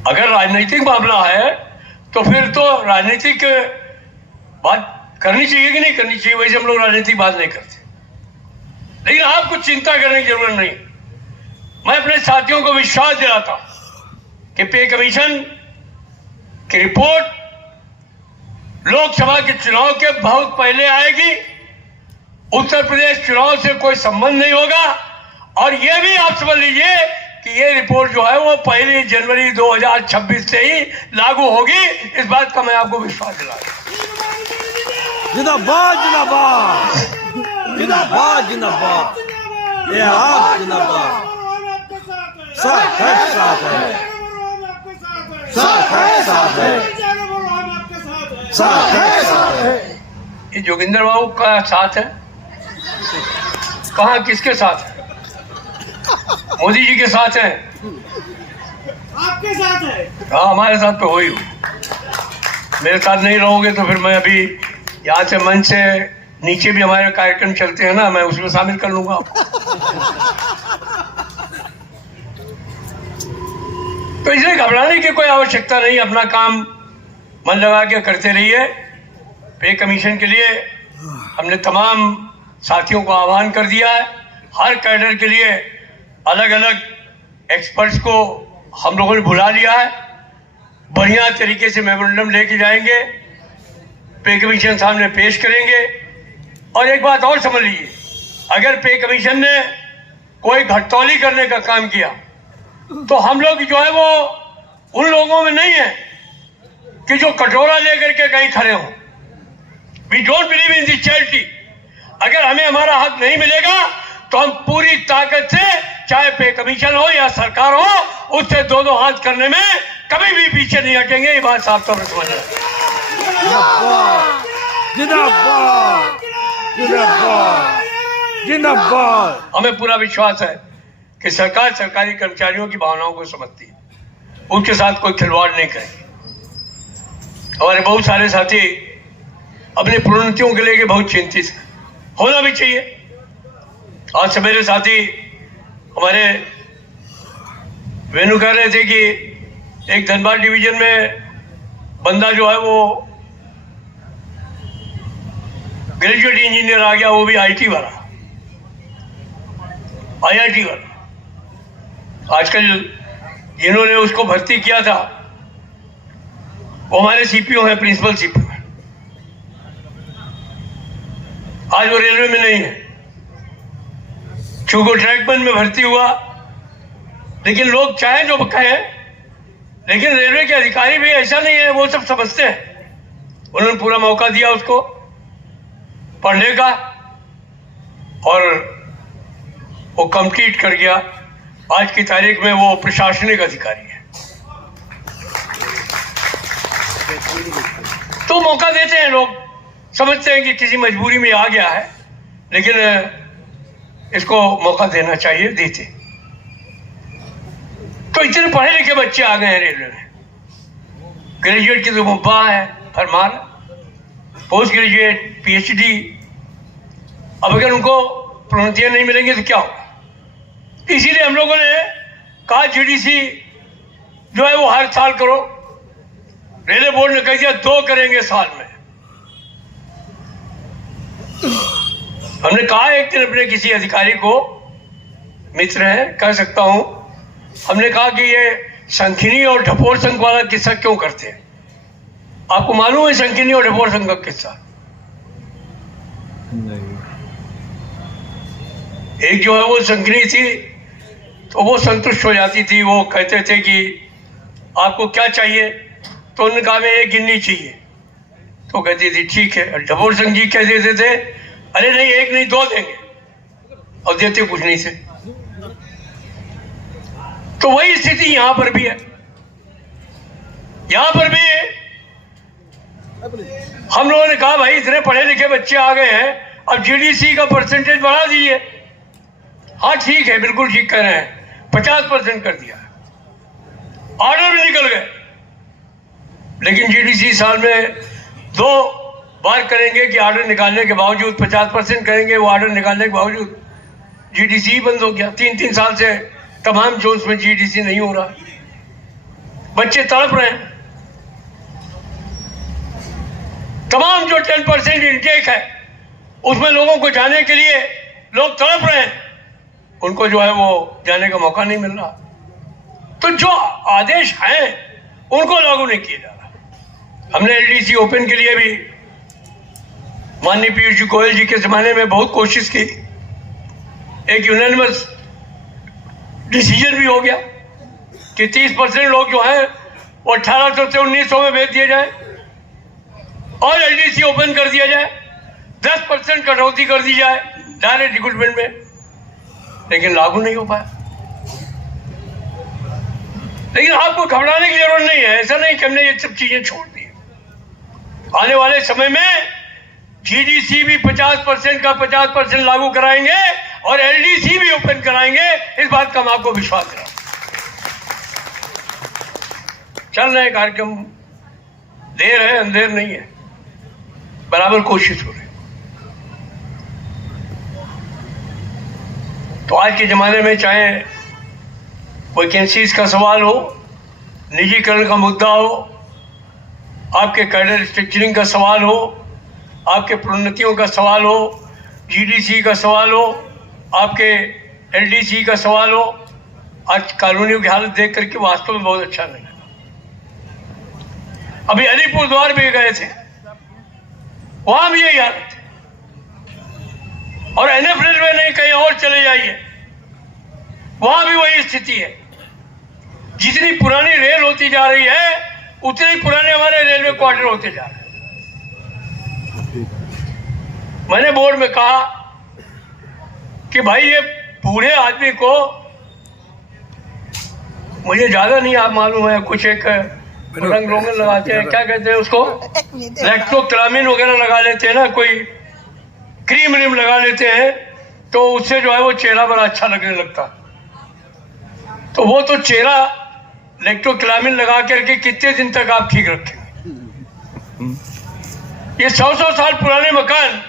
अगर राजनीतिक मामला है तो फिर तो राजनीतिक बात करनी चाहिए कि नहीं करनी चाहिए, वैसे हम लोग राजनीतिक बात नहीं करते। लेकिन आप कुछ चिंता करने की जरूरत नहीं। मैं अपने साथियों को विश्वास दिलाता हूं कि पे कमीशन की रिपोर्ट लोकसभा के चुनाव के बहुत पहले आएगी। उत्तर प्रदेश चुनाव से कोई संबंध नहीं होगा। और यह भी आप समझ लीजिए कि ये रिपोर्ट जो है वो 1 जनवरी 2026 से ही लागू होगी। इस बात का मैं आपको विश्वास दिलाता हूं। जिंदाबाद जिंदाबाद जिंदाबाद जिंदाबाद, ये आप जिंदाबाद, साथ है साथ है साथ है साथ है साथ है साथ है। ये जोगिंदर बाबू का साथ है, कहाँ किसके साथ है? मोदी जी के साथ है, आपके साथ है। हाँ हमारे साथ तो हो ही हो। मेरे साथ नहीं रहोगे तो फिर मैं अभी यहाँ से मंच से नीचे भी हमारे कार्यक्रम चलते हैं ना, मैं उसमें शामिल कर लूंगा आपको। तो इसलिए घबराने की कोई आवश्यकता नहीं। अपना काम मन लगा के करते रहिए। पे कमीशन के लिए हमने तमाम साथियों को आह्वान कर दिया है। हर कैडर के लिए अलग अलग एक्सपर्ट्स को हम लोगों ने बुला लिया है। बढ़िया तरीके से मेमोरेंडम लेके जाएंगे, पे कमीशन सामने पेश करेंगे। और एक बात और समझ लीजिए, अगर पे कमीशन ने कोई घटतौली करने का काम किया तो हम लोग जो है वो उन लोगों में नहीं है कि जो कटोरा लेकर के कहीं खड़े हों। We don't believe in this charity. अगर हमें हमारा हक नहीं मिलेगा तो हम पूरी ताकत से, चाहे पे कमीशन हो या सरकार हो, उससे दो हाथ करने में कभी भी पीछे नहीं हटेंगे। ये बात साफ तौर पर समझ रहे। जिंदाबाद जिंदाबाद जिंदाबाद। हमें पूरा विश्वास है कि सरकार सरकारी कर्मचारियों की भावनाओं को समझती है, उनके साथ कोई खिलवाड़ नहीं करेगी। हमारे बहुत सारे साथी अपनी प्रोन्नतियों के लेके बहुत चिंतित है, होना भी चाहिए। आज सवेरे साथी हमारे वेणु कह रहे थे कि एक धनबाद डिवीजन में बंदा जो है वो ग्रेजुएट इंजीनियर आ गया, वो भी आईटी वाला, आईआईटी वाला। आजकल जिन्होंने उसको भर्ती किया था वो हमारे सीपीओ हैं, प्रिंसिपल सीपीओ हैं। आज वो रेलवे में नहीं है। चूंकि ट्रैकमैन में भर्ती हुआ, लेकिन लोग चाहे जो कहें, लेकिन रेलवे के अधिकारी भी ऐसा नहीं है, वो सब समझते हैं। उन्होंने पूरा मौका दिया उसको पढ़ने का और वो कंप्लीट कर गया। आज की तारीख में वो प्रशासनिक अधिकारी है। तो मौका देते हैं लोग, समझते हैं कि किसी मजबूरी में आ गया है, लेकिन इसको मौका देना चाहिए, देते। तो इतने पढ़े लिखे बच्चे आ गए हैं रेलवे में। ग्रेजुएट की तो मुब्बा है, फरमान, पोस्ट ग्रेजुएट, पीएचडी। अब अगर उनको प्रोन्नतियां नहीं मिलेंगी तो क्या होगा? इसीलिए हम लोगों ने कहा जीडीसी जो है वो हर साल करो। रेलवे बोर्ड ने कह दिया 2 करेंगे साल में। हमने कहा एक दिन अपने किसी अधिकारी को, मित्र है कह सकता हूं, हमने कहा कि ये शंखिनी और ढपोर संघ वाला किस्सा क्यों करते हैं? आपको मालूम है शंखिनी और ढपोर संघ का किस्सा? एक जो है वो शंखिनी थी, तो वो संतुष्ट हो जाती थी। वो कहते थे कि आपको क्या चाहिए? तो उन्होंने कहा हमें 1 गिन्नी चाहिए। तो कहती थी ठीक है। ढपोर संघ जी कह देते थे अरे नहीं 1 नहीं 2 देंगे, और देते कुछ नहीं थे। तो वही स्थिति यहां पर भी है। यहां पर भी हम लोगों ने कहा भाई इतने पढ़े लिखे बच्चे आ गए हैं, अब जीडीसी का परसेंटेज बढ़ा दीजिए। हाँ ठीक है, बिल्कुल ठीक कह रहे हैं, 50% कर दिया। ऑर्डर भी निकल गए, लेकिन जीडीसी साल में 2 बार करेंगे कि ऑर्डर निकालने के बावजूद 50% करेंगे। वो ऑर्डर निकालने के बावजूद जीडीसी बंद हो गया। 3-3 साल से तमाम जोन्स में जीडीसी नहीं हो रहा। बच्चे तड़प रहे हैं। तमाम जो 10% इनटेक है उसमें लोगों को जाने के लिए लोग तड़प रहे हैं, उनको जो है वो जाने का मौका नहीं मिल रहा। तो जो आदेश हैं उनको लागू नहीं किया जा रहा। हमने एलडीसी ओपन के लिए भी माननीय पीयूष गोयल जी के जमाने में बहुत कोशिश की। एक यूनानिमस डिसीजन भी हो गया कि 30% लोग जो हैं वो 1800 से 1900 में भेज दिए जाए और एलडीसी ओपन कर दिया जाए। 10% कटौती कर दी जाए डायरेक्ट रिक्रूटमेंट में, लेकिन लागू नहीं हो पाया। लेकिन आपको घबराने की जरूरत नहीं है। ऐसा नहीं कि हमने ये सब चीजें छोड़ दी। आने वाले समय में जीडीसी भी 50% का 50% लागू कराएंगे और एलडीसी भी ओपन कराएंगे। इस बात का हम आपको विश्वास है। चल रहे कार्यक्रम, देर है अंधेर नहीं है, बराबर कोशिश हो रही। तो आज के जमाने में चाहे वैकेंसीज का सवाल हो, निजीकरण का मुद्दा हो, आपके कैडर स्ट्रक्चरिंग का सवाल हो, आपके प्रोन्नतियों का सवाल हो, जीडीसी का सवाल हो, आपके एलडीसी का सवाल हो, आज कॉलोनियों की हालत देख करके वास्तव में बहुत अच्छा लगा। अभी अलीपुरद्वार भी गए थे, वहां भी यही हालत है। और एनएफ रेलवे नहीं, कहीं और चले जाइए, वहां भी वही स्थिति है। जितनी पुरानी रेल होती जा रही है उतने ही पुराने हमारे रेलवे क्वार्टर होते जा रहे हैं। मैंने बोर्ड में कहा कि भाई ये बूढ़े आदमी को, मुझे ज्यादा नहीं आप मालूम है, कुछ एक रंग रोगन लगाते हैं, क्या कहते हैं उसको, लैक्टोक्लामिन वगैरह लगा लेते हैं ना, कोई क्रीम व्रीम लगा लेते हैं, तो उससे जो है वो चेहरा बड़ा अच्छा लगने लगता। तो वो तो चेहरा लैक्टोक्लामिन लगा करके कितने दिन तक आप ठीक रखेंगे? ये 100-100 साल पुराने मकान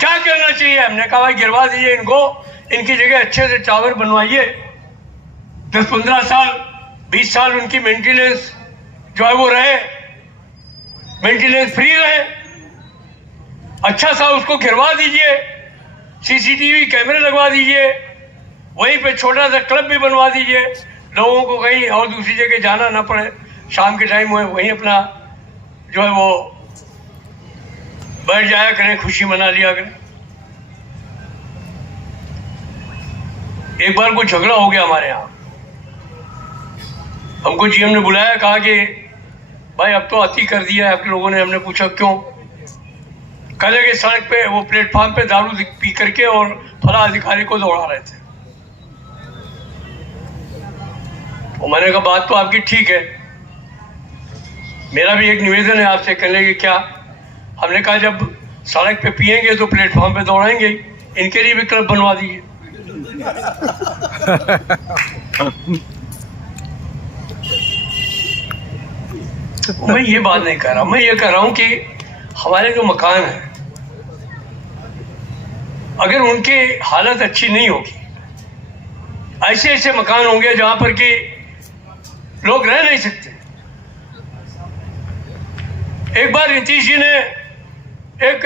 क्या करना चाहिए? हमने कहा भाई गिरवा दीजिए इनको, इनकी जगह अच्छे से टावर बनवाइए। 10-15 साल 20 साल उनकी मेंटेनेंस जो है वो रहे, मेंटेनेंस फ्री रहे। अच्छा सा उसको गिरवा दीजिए, सीसीटीवी कैमरे लगवा दीजिए, वहीं पे छोटा सा क्लब भी बनवा दीजिए, लोगों को कहीं और दूसरी जगह जाना ना पड़े। शाम के टाइम में वहीं अपना जो है वो बैठ जाया करें, खुशी मना लिया करें। एक बार कोई झगड़ा हो गया हमारे यहाँ, हमको जीएम ने बुलाया, कहा कि भाई अब तो अति कर दिया है आप लोगों ने। हमने पूछा क्यों? कल के सड़क पे वो प्लेटफॉर्म पे दारू पी करके और फला अधिकारी को दौड़ा रहे थे। तो मैंने कहा बात तो आपकी ठीक है, मेरा भी एक निवेदन है आपसे, कहने की क्या? हमने कहा जब सड़क पे पिएंगे तो प्लेटफॉर्म पे दौड़ाएंगे, इनके लिए भी क्लब बनवा दीजिए। मैं ये बात नहीं कर रहा, मैं ये कह रहा हूं कि हमारे जो मकान है, अगर उनकी हालत अच्छी नहीं होगी, ऐसे ऐसे मकान होंगे जहां पर कि लोग रह नहीं सकते। एक बार नीतीश जी ने एक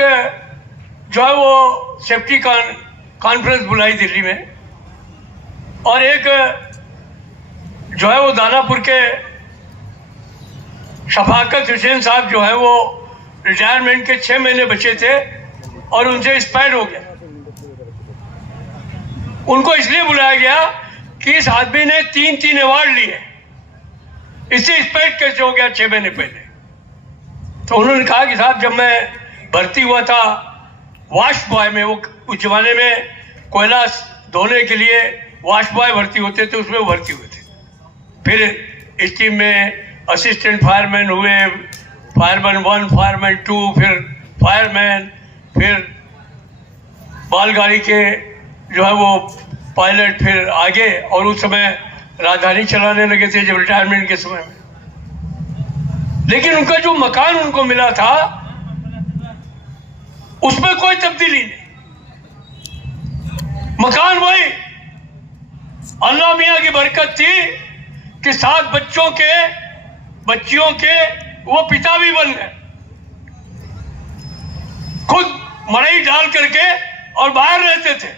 जो है वो सेफ्टी कॉन्फ्रेंस बुलाई दिल्ली में, और एक जो है वो दानापुर के शफाकत हुसैन साहब जो है वो रिटायरमेंट के 6 महीने बचे थे और उनसे एक्सपायर हो गया। उनको इसलिए बुलाया गया कि इस आदमी ने 3 अवार्ड लिए, इससे एक्सपायर कैसे हो गया 6 महीने पहले? तो उन्होंने कहा कि साहब जब मैं भर्ती हुआ था वाश बॉय में, वो उस जमाने में कोयला धोने के लिए वाश बॉय भर्ती होते थे, उसमें वो भर्ती हुए थे। फिर इस टीम में असिस्टेंट फायरमैन हुए, फायरमैन 1, फायरमैन 2, फिर फायरमैन, फिर मालगाड़ी के जो है वो पायलट, फिर आगे, और उस समय राजधानी चलाने लगे थे जब रिटायरमेंट के समय में। लेकिन उनका जो मकान उनको मिला था उसमें कोई तब्दीली नहीं, मकान वही। अल्लाह मियां की बरकत थी कि 7 बच्चियों के वो पिता भी बन गए, खुद मड़ई डाल करके, और बाहर रहते थे,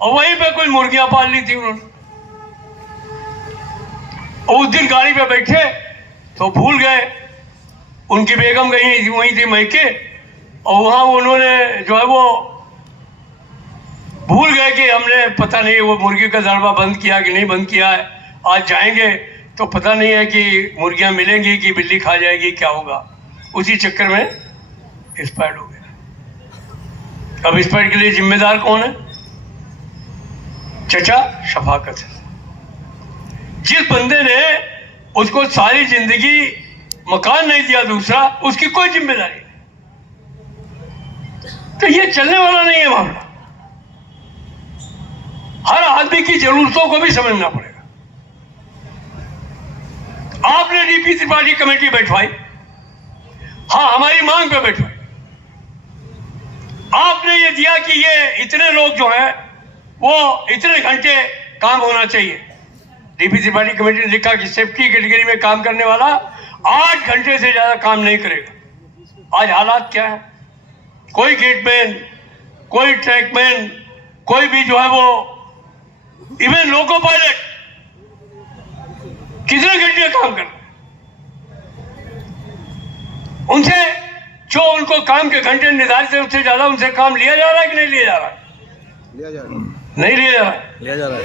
और वहीं पे कोई मुर्गियां पाल ली थी उन्होंने। और उस दिन गाड़ी पे बैठे तो भूल गए, उनकी बेगम गई वहीं थी मैके, और वहां उन्होंने जो है वो भूल गए कि हमने पता नहीं वो मुर्गी का दरबा बंद किया कि नहीं बंद किया है। आज जाएंगे तो पता नहीं है कि मुर्गियां मिलेंगी कि बिल्ली खा जाएगी, क्या होगा। उसी चक्कर में एक्सपायर्ड हो गया। अब एक्सपायर्ड के लिए जिम्मेदार कौन है? चचा शफाकत है। जिस बंदे ने उसको सारी जिंदगी मकान नहीं दिया दूसरा, उसकी कोई जिम्मेदारी नहीं। तो ये चलने वाला नहीं है मामला। हर आदमी की जरूरतों को भी समझना पड़ेगा। आपने डीपी त्रिपाठी कमेटी बैठवाई, हाँ हमारी मांग पे बैठवाई। आपने ये दिया कि ये इतने लोग जो हैं वो इतने घंटे काम होना चाहिए। डीपी त्रिपाठी कमेटी ने लिखा कि सेफ्टी कैटेगरी में काम करने वाला 8 घंटे से ज्यादा काम नहीं करेगा। आज हालात क्या है? कोई गेटमैन, कोई ट्रैकमैन, कोई भी जो है वो इवन लोको पायलट कितने घंटे काम कर, उनसे जो उनको काम के घंटे निर्धारित है उससे ज्यादा उनसे काम लिया जा रहा है कि नहीं लिया जा रहा है? नहीं लिया जा रहा है। लिया जा रहा है।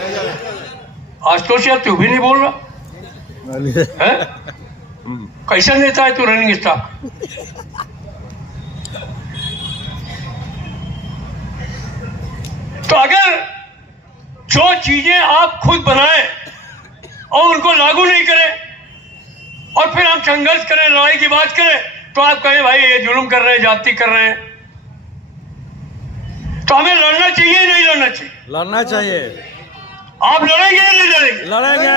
आशुतोष यार तू भी नहीं बोल रहा है? कैसा नेता है तू रनिंग स्टाफ? तो अगर जो चीजें आप खुद बनाएं और उनको लागू नहीं करें और फिर हम संघर्ष करें, लड़ाई की बात करें, तो आप कहें भाई ये जुल्म कर रहे हैं, जाति कर रहे हैं। तो हमें लड़ना चाहिए या नहीं लड़ना चाहिए? लड़ना चाहिए। आप लड़ेंगे या नहीं लड़ेंगे? लड़ेंगे।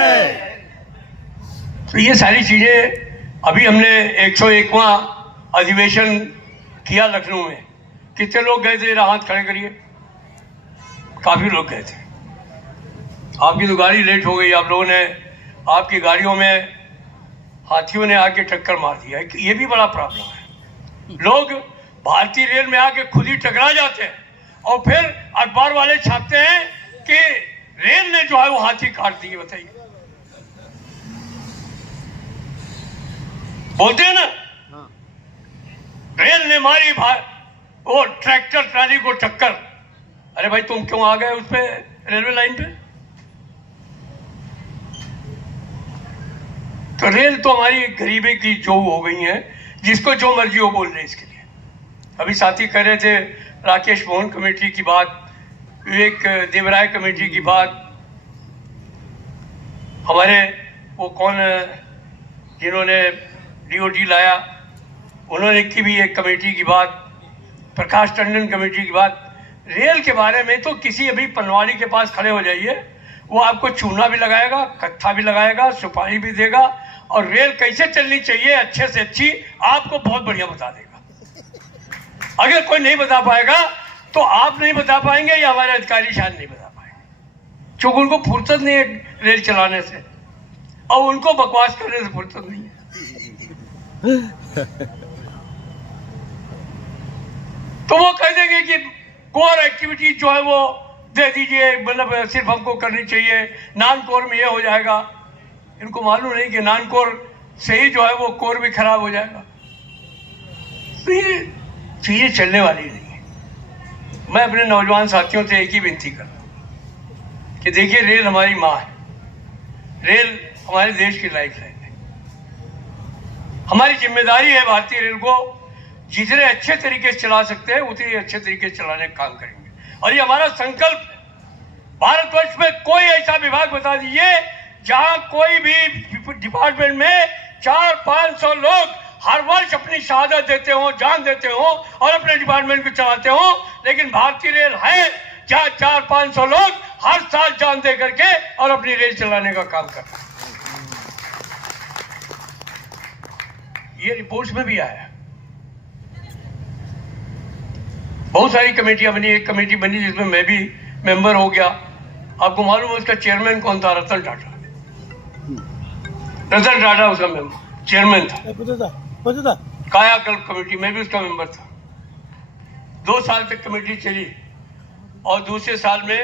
तो ये सारी चीजें अभी हमने 101वां अधिवेशन किया लखनऊ में। कितने लोग गए थे? जरा हाथ खड़े करिए। काफी लोग गए थे। आपकी तो गाड़ी लेट हो गई, आप लोगों ने, आपकी गाड़ियों में हाथियों ने आके टक्कर मार दिया। ये भी बड़ा प्रॉब्लम है। लोग भारतीय रेल में आके खुद ही टकरा जाते हैं और फिर अखबार वाले छापते हैं कि रेल ने जो है वो हाथी काट दिए। बताइए, बोलते हैं ना, रेल ने मारी वो ट्रैक्टर ट्राली को टक्कर। अरे भाई तुम क्यों आ गए उस पे रेलवे लाइन पे? तो रेल तो हमारी गरीबी की जो हो गई है, जिसको जो मर्जी हो बोल रहे इसके लिए। अभी साथी कह रहे थे राकेश मोहन कमेटी की बात, विवेक देवराय कमेटी की बात, हमारे वो कौन जिन्होंने डीओटी लाया उन्होंने की भी एक कमेटी की बात, प्रकाश टंडन कमेटी की बात। रेल के बारे में तो किसी अभी पनवाड़ी के पास खड़े हो जाइए, वो आपको चूना भी लगाएगा, कत्था भी लगाएगा, सुपारी भी देगा, और रेल कैसे चलनी चाहिए अच्छे से अच्छी आपको बहुत बढ़िया बता देगा। अगर कोई नहीं बता पाएगा तो आप नहीं बता पाएंगे या हमारे अधिकारी शायद नहीं बता पाएंगे, क्योंकि उनको फुर्सत नहीं है रेल चलाने से और उनको बकवास करने से फुर्सत नहीं है। तो वो कह देंगे कि कोर एक्टिविटी जो है वो दे दीजिए, मतलब सिर्फ हमको करनी चाहिए, नॉन कोर में ये हो जाएगा। इनको मालूम नहीं कि नॉन कोर से ही जो है वो कोर भी खराब हो जाएगा। तो ये चीजें चलने वाली नहीं है। मैं अपने नौजवान साथियों से एक ही विनती कर रहा हूं कि देखिए, रेल हमारी माँ है, रेल हमारे देश की लाइफ लाइन है। हमारी जिम्मेदारी है भारतीय रेल को जितने अच्छे तरीके से चला सकते हैं उतने अच्छे तरीके से चलाने का काम करेंगे। और ये हमारा संकल्प, भारतवर्ष में कोई ऐसा विभाग बता दीजिए जहां कोई भी डिपार्टमेंट में 400-500 लोग हर वर्ष अपनी शहादत देते हो, जान देते हो और अपने डिपार्टमेंट को चलाते हो, लेकिन भारतीय रेल है जहां 400-500 लोग हर साल जान दे करके और अपनी रेल चलाने का काम करते हैं। ये रिपोर्ट्स में भी आया। बहुत सारी कमेटियां बनी, एक कमेटी बनी जिसमें मैं भी मेंबर हो गया। आपको मालूम है उसका चेयरमैन कौन था? रतन टाटा। रतन टाटा उसका मेंबर चेयरमैन था। कायाकल्प कमेटी में भी उसका मेंबर था। 2 साल तक कमेटी चली और दूसरे साल में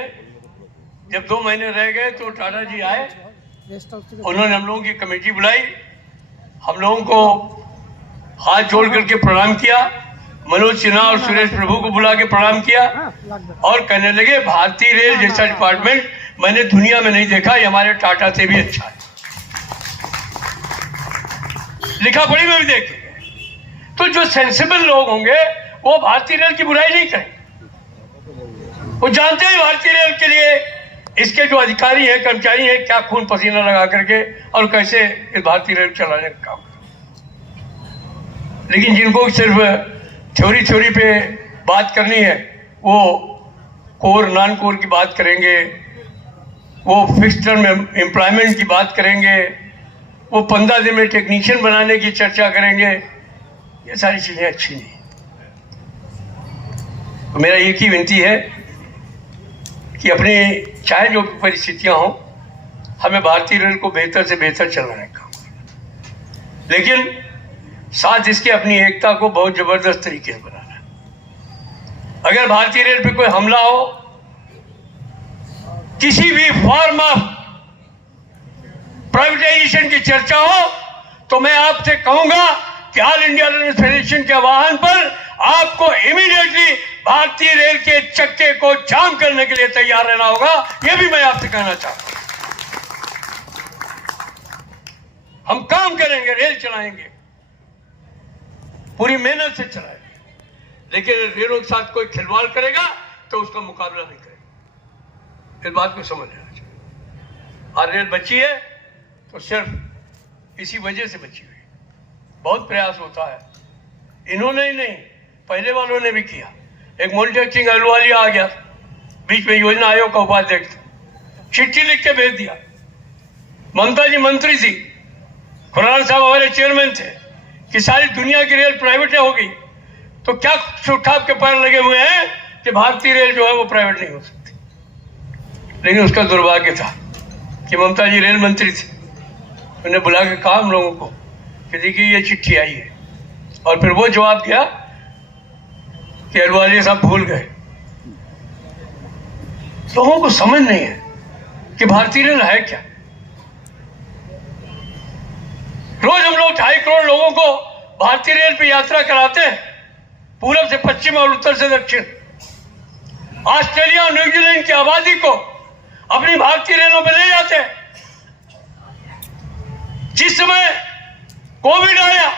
जब 2 महीने रह गए तो टाटा जी आए, उन्होंने हम लोगों की कमेटी बुलाई, हम लोगों को हाथ जोड़ करके प्रणाम किया, मनोज सिन्हा और सुरेश प्रभु को बुला के प्रणाम किया और कहने लगे भारतीय रेल जैसा डिपार्टमेंट मैंने दुनिया में नहीं देखा, ये हमारे टाटा से भी अच्छा है। लिखा पढ़ी में भी देखेंगे तो जो सेंसिबल लोग होंगे वो भारतीय रेल की बुराई नहीं करेंगे। वो जानते हैं भारतीय रेल के लिए इसके जो अधिकारी हैं, कर्मचारी हैं, क्या खून पसीना लगा करके और कैसे इस भारतीय रेल चलाने का काम। लेकिन जिनको सिर्फ थ्योरी पे बात करनी है वो कोर नॉन कोर की बात करेंगे, वो फिक्स टर्म एम्प्लॉयमेंट की बात करेंगे, वो 15 दिन में टेक्नीशियन बनाने की चर्चा करेंगे। ये सारी चीजें अच्छी नहीं। तो मेरा एक ही विनती है कि अपनी चाहे जो परिस्थितियां हो, हमें भारतीय रेल को बेहतर से बेहतर चलाने का, लेकिन साथ इसके अपनी एकता को बहुत जबरदस्त तरीके से बनाना है। अगर भारतीय रेल पे कोई हमला हो, किसी भी फॉर्म ऑफ प्राइवेटाइजेशन की चर्चा हो, तो मैं आपसे कहूंगा कि ऑल इंडिया रेल फेडरेशन के आह्वान पर आपको इमीडिएटली भारतीय रेल के चक्के को जाम करने के लिए तैयार रहना होगा। यह भी मैं आपसे कहना चाहता हूं। हम काम करेंगे, रेल चलाएंगे, पूरी मेहनत से चलाएंगे, लेकिन रेलों के साथ कोई खिलवाड़ करेगा तो उसका मुकाबला नहीं करेगा। इस बात को समझ लेना चाहिए। और रेल बची है तो सिर्फ इसी वजह से बची हुई। बहुत प्रयास होता है, इन्होंने ही नहीं पहले वालों ने भी किया। एक मोल्टेक सिंह अहलुवालिया आ गया, बीच में योजना आयोग का उपाध्यक्ष, चिट्ठी लिख के भेज दिया। ममता जी मंत्री थी, खुराना साहब हमारे चेयरमैन थे कि सारी दुनिया की रेल प्राइवेट हो गई, तो क्या सुठाप के पैर लगे हुए हैं कि भारतीय रेल जो है वो प्राइवेट नहीं हो सकती। लेकिन उसका दुर्भाग्य था कि ममता जी रेल मंत्री थी, उन्हें बुला के कहा हम लोगों को कि देखिए ये चिट्ठी आई है, और फिर वो जवाब दिया कि अहलुवालिया साहब भूल गए। लोगों को समझ नहीं है कि भारतीय रेल है क्या। रोज हम लोग 2.5 करोड़ लोगों को भारतीय रेल पे यात्रा कराते हैं, पूरब से पश्चिम और उत्तर से दक्षिण। ऑस्ट्रेलिया और न्यूजीलैंड की आबादी को अपनी भारतीय रेलों पे ले जाते हैं। जिस समय कोविड आया,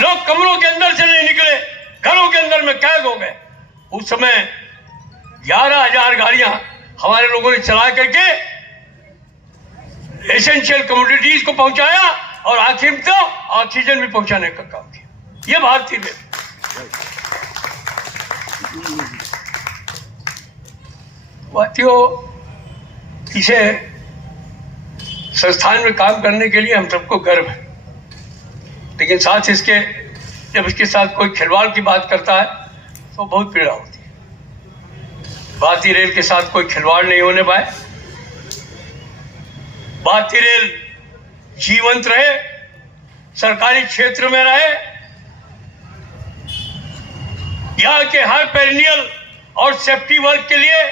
लोग कमरों के अंदर से नहीं निकले, घरों के अंदर में कैद हो गए, उस समय 11,000 गाड़ियां हमारे लोगों ने चला करके एसेंशियल कमोडिटीज को पहुंचाया और आखिर में तो ऑक्सीजन भी पहुंचाने का काम किया। ये भारतीय रेल। साथियों, इसे संस्थान में काम करने के लिए हम सबको गर्व है, लेकिन साथ इसके जब इसके साथ कोई खिलवाड़ की बात करता है तो बहुत पीड़ा होती है। भारतीय रेल के साथ कोई खिलवाड़ नहीं होने पाए। भारतीय रेल जीवंत रहे, सरकारी क्षेत्र में रहे, यहाँ के हर पेरिनियल और सेफ्टी वर्क के लिए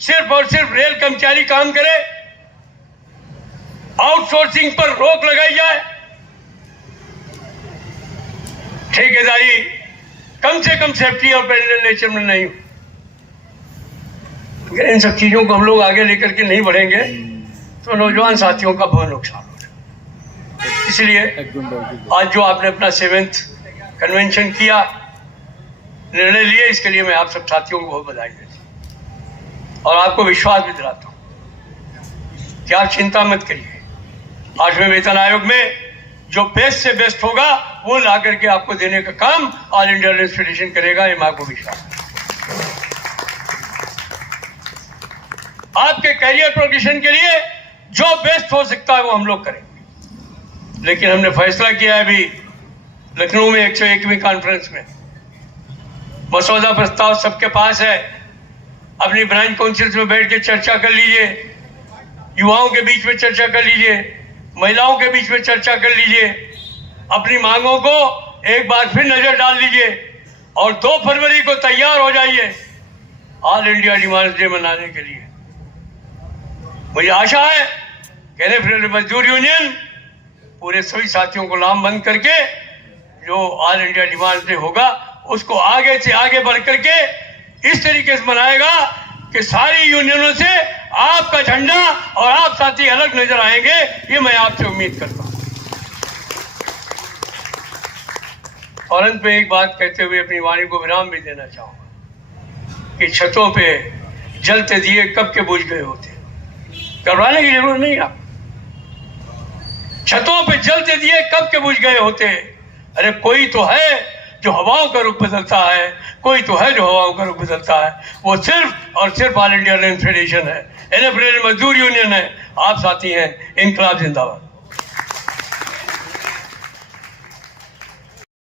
सिर्फ और सिर्फ रेल कर्मचारी काम करे, आउटसोर्सिंग पर रोक लगाई जाए, ठेकेदारी कम से कम सेफ्टी और पेरिनियल नेचर में नहीं हो। अगर इन सब चीजों को हम लोग आगे लेकर के नहीं बढ़ेंगे तो नौजवान साथियों का बहुत नुकसान हो जाएगा। इसलिए आज जो आपने अपना 7th कन्वेंशन किया, निर्णय लिए, इसके लिए मैं आप सब साथियों को बहुत बधाई देता हूं और आपको विश्वास भी दिलाता हूं कि आप चिंता मत करिए। 8वें वेतन आयोग में जो बेस्ट से बेस्ट होगा वो ला करके आपको देने का काम ऑल इंडिया रेल फेडरेशन करेगा, ये मैं आपको विश्वास है। आपके करियर प्रोग्रेशन के लिए जो बेस्ट हो सकता है वो हम लोग करेंगे, लेकिन हमने फैसला किया है अभी लखनऊ में 101वीं कॉन्फ्रेंस में, मसौदा प्रस्ताव सबके पास है, अपनी ब्रांच काउंसिल्स में बैठ के चर्चा कर लीजिए, युवाओं के बीच में चर्चा कर लीजिए, महिलाओं के बीच में चर्चा कर लीजिए, अपनी मांगों को एक बार फिर नजर डाल लीजिए और 2 फरवरी को तैयार हो जाइए ऑल इंडिया डिमांड्स डे मनाने के लिए। मुझे आशा है कि रेल मजदूर यूनियन पूरे सभी साथियों को लामबंद करके जो ऑल इंडिया डिमांड्स डे होगा उसको आगे से आगे बढ़ करके इस तरीके से मनाएगा कि सारी यूनियनों से आपका झंडा और आप साथी अलग नजर आएंगे। ये मैं आपसे उम्मीद करता हूं। और अंत में एक बात कहते हुए अपनी वाणी को विराम भी देना चाहूंगा कि छतों पे जलते दिए कब के बुझ गए होते, घबराने की जरूरत नहीं। आप छतों पे जलते दिए कब के बुझ गए होते, अरे कोई तो है जो हवाओं का रुख बदलता है, कोई तो है जो हवाओं का रुख बदलता है, वो सिर्फ और सिर्फ ऑल इंडिया रेल फेडरेशन है, रेल मजदूर यूनियन है, आप साथी हैं। इनकलाब जिंदाबाद।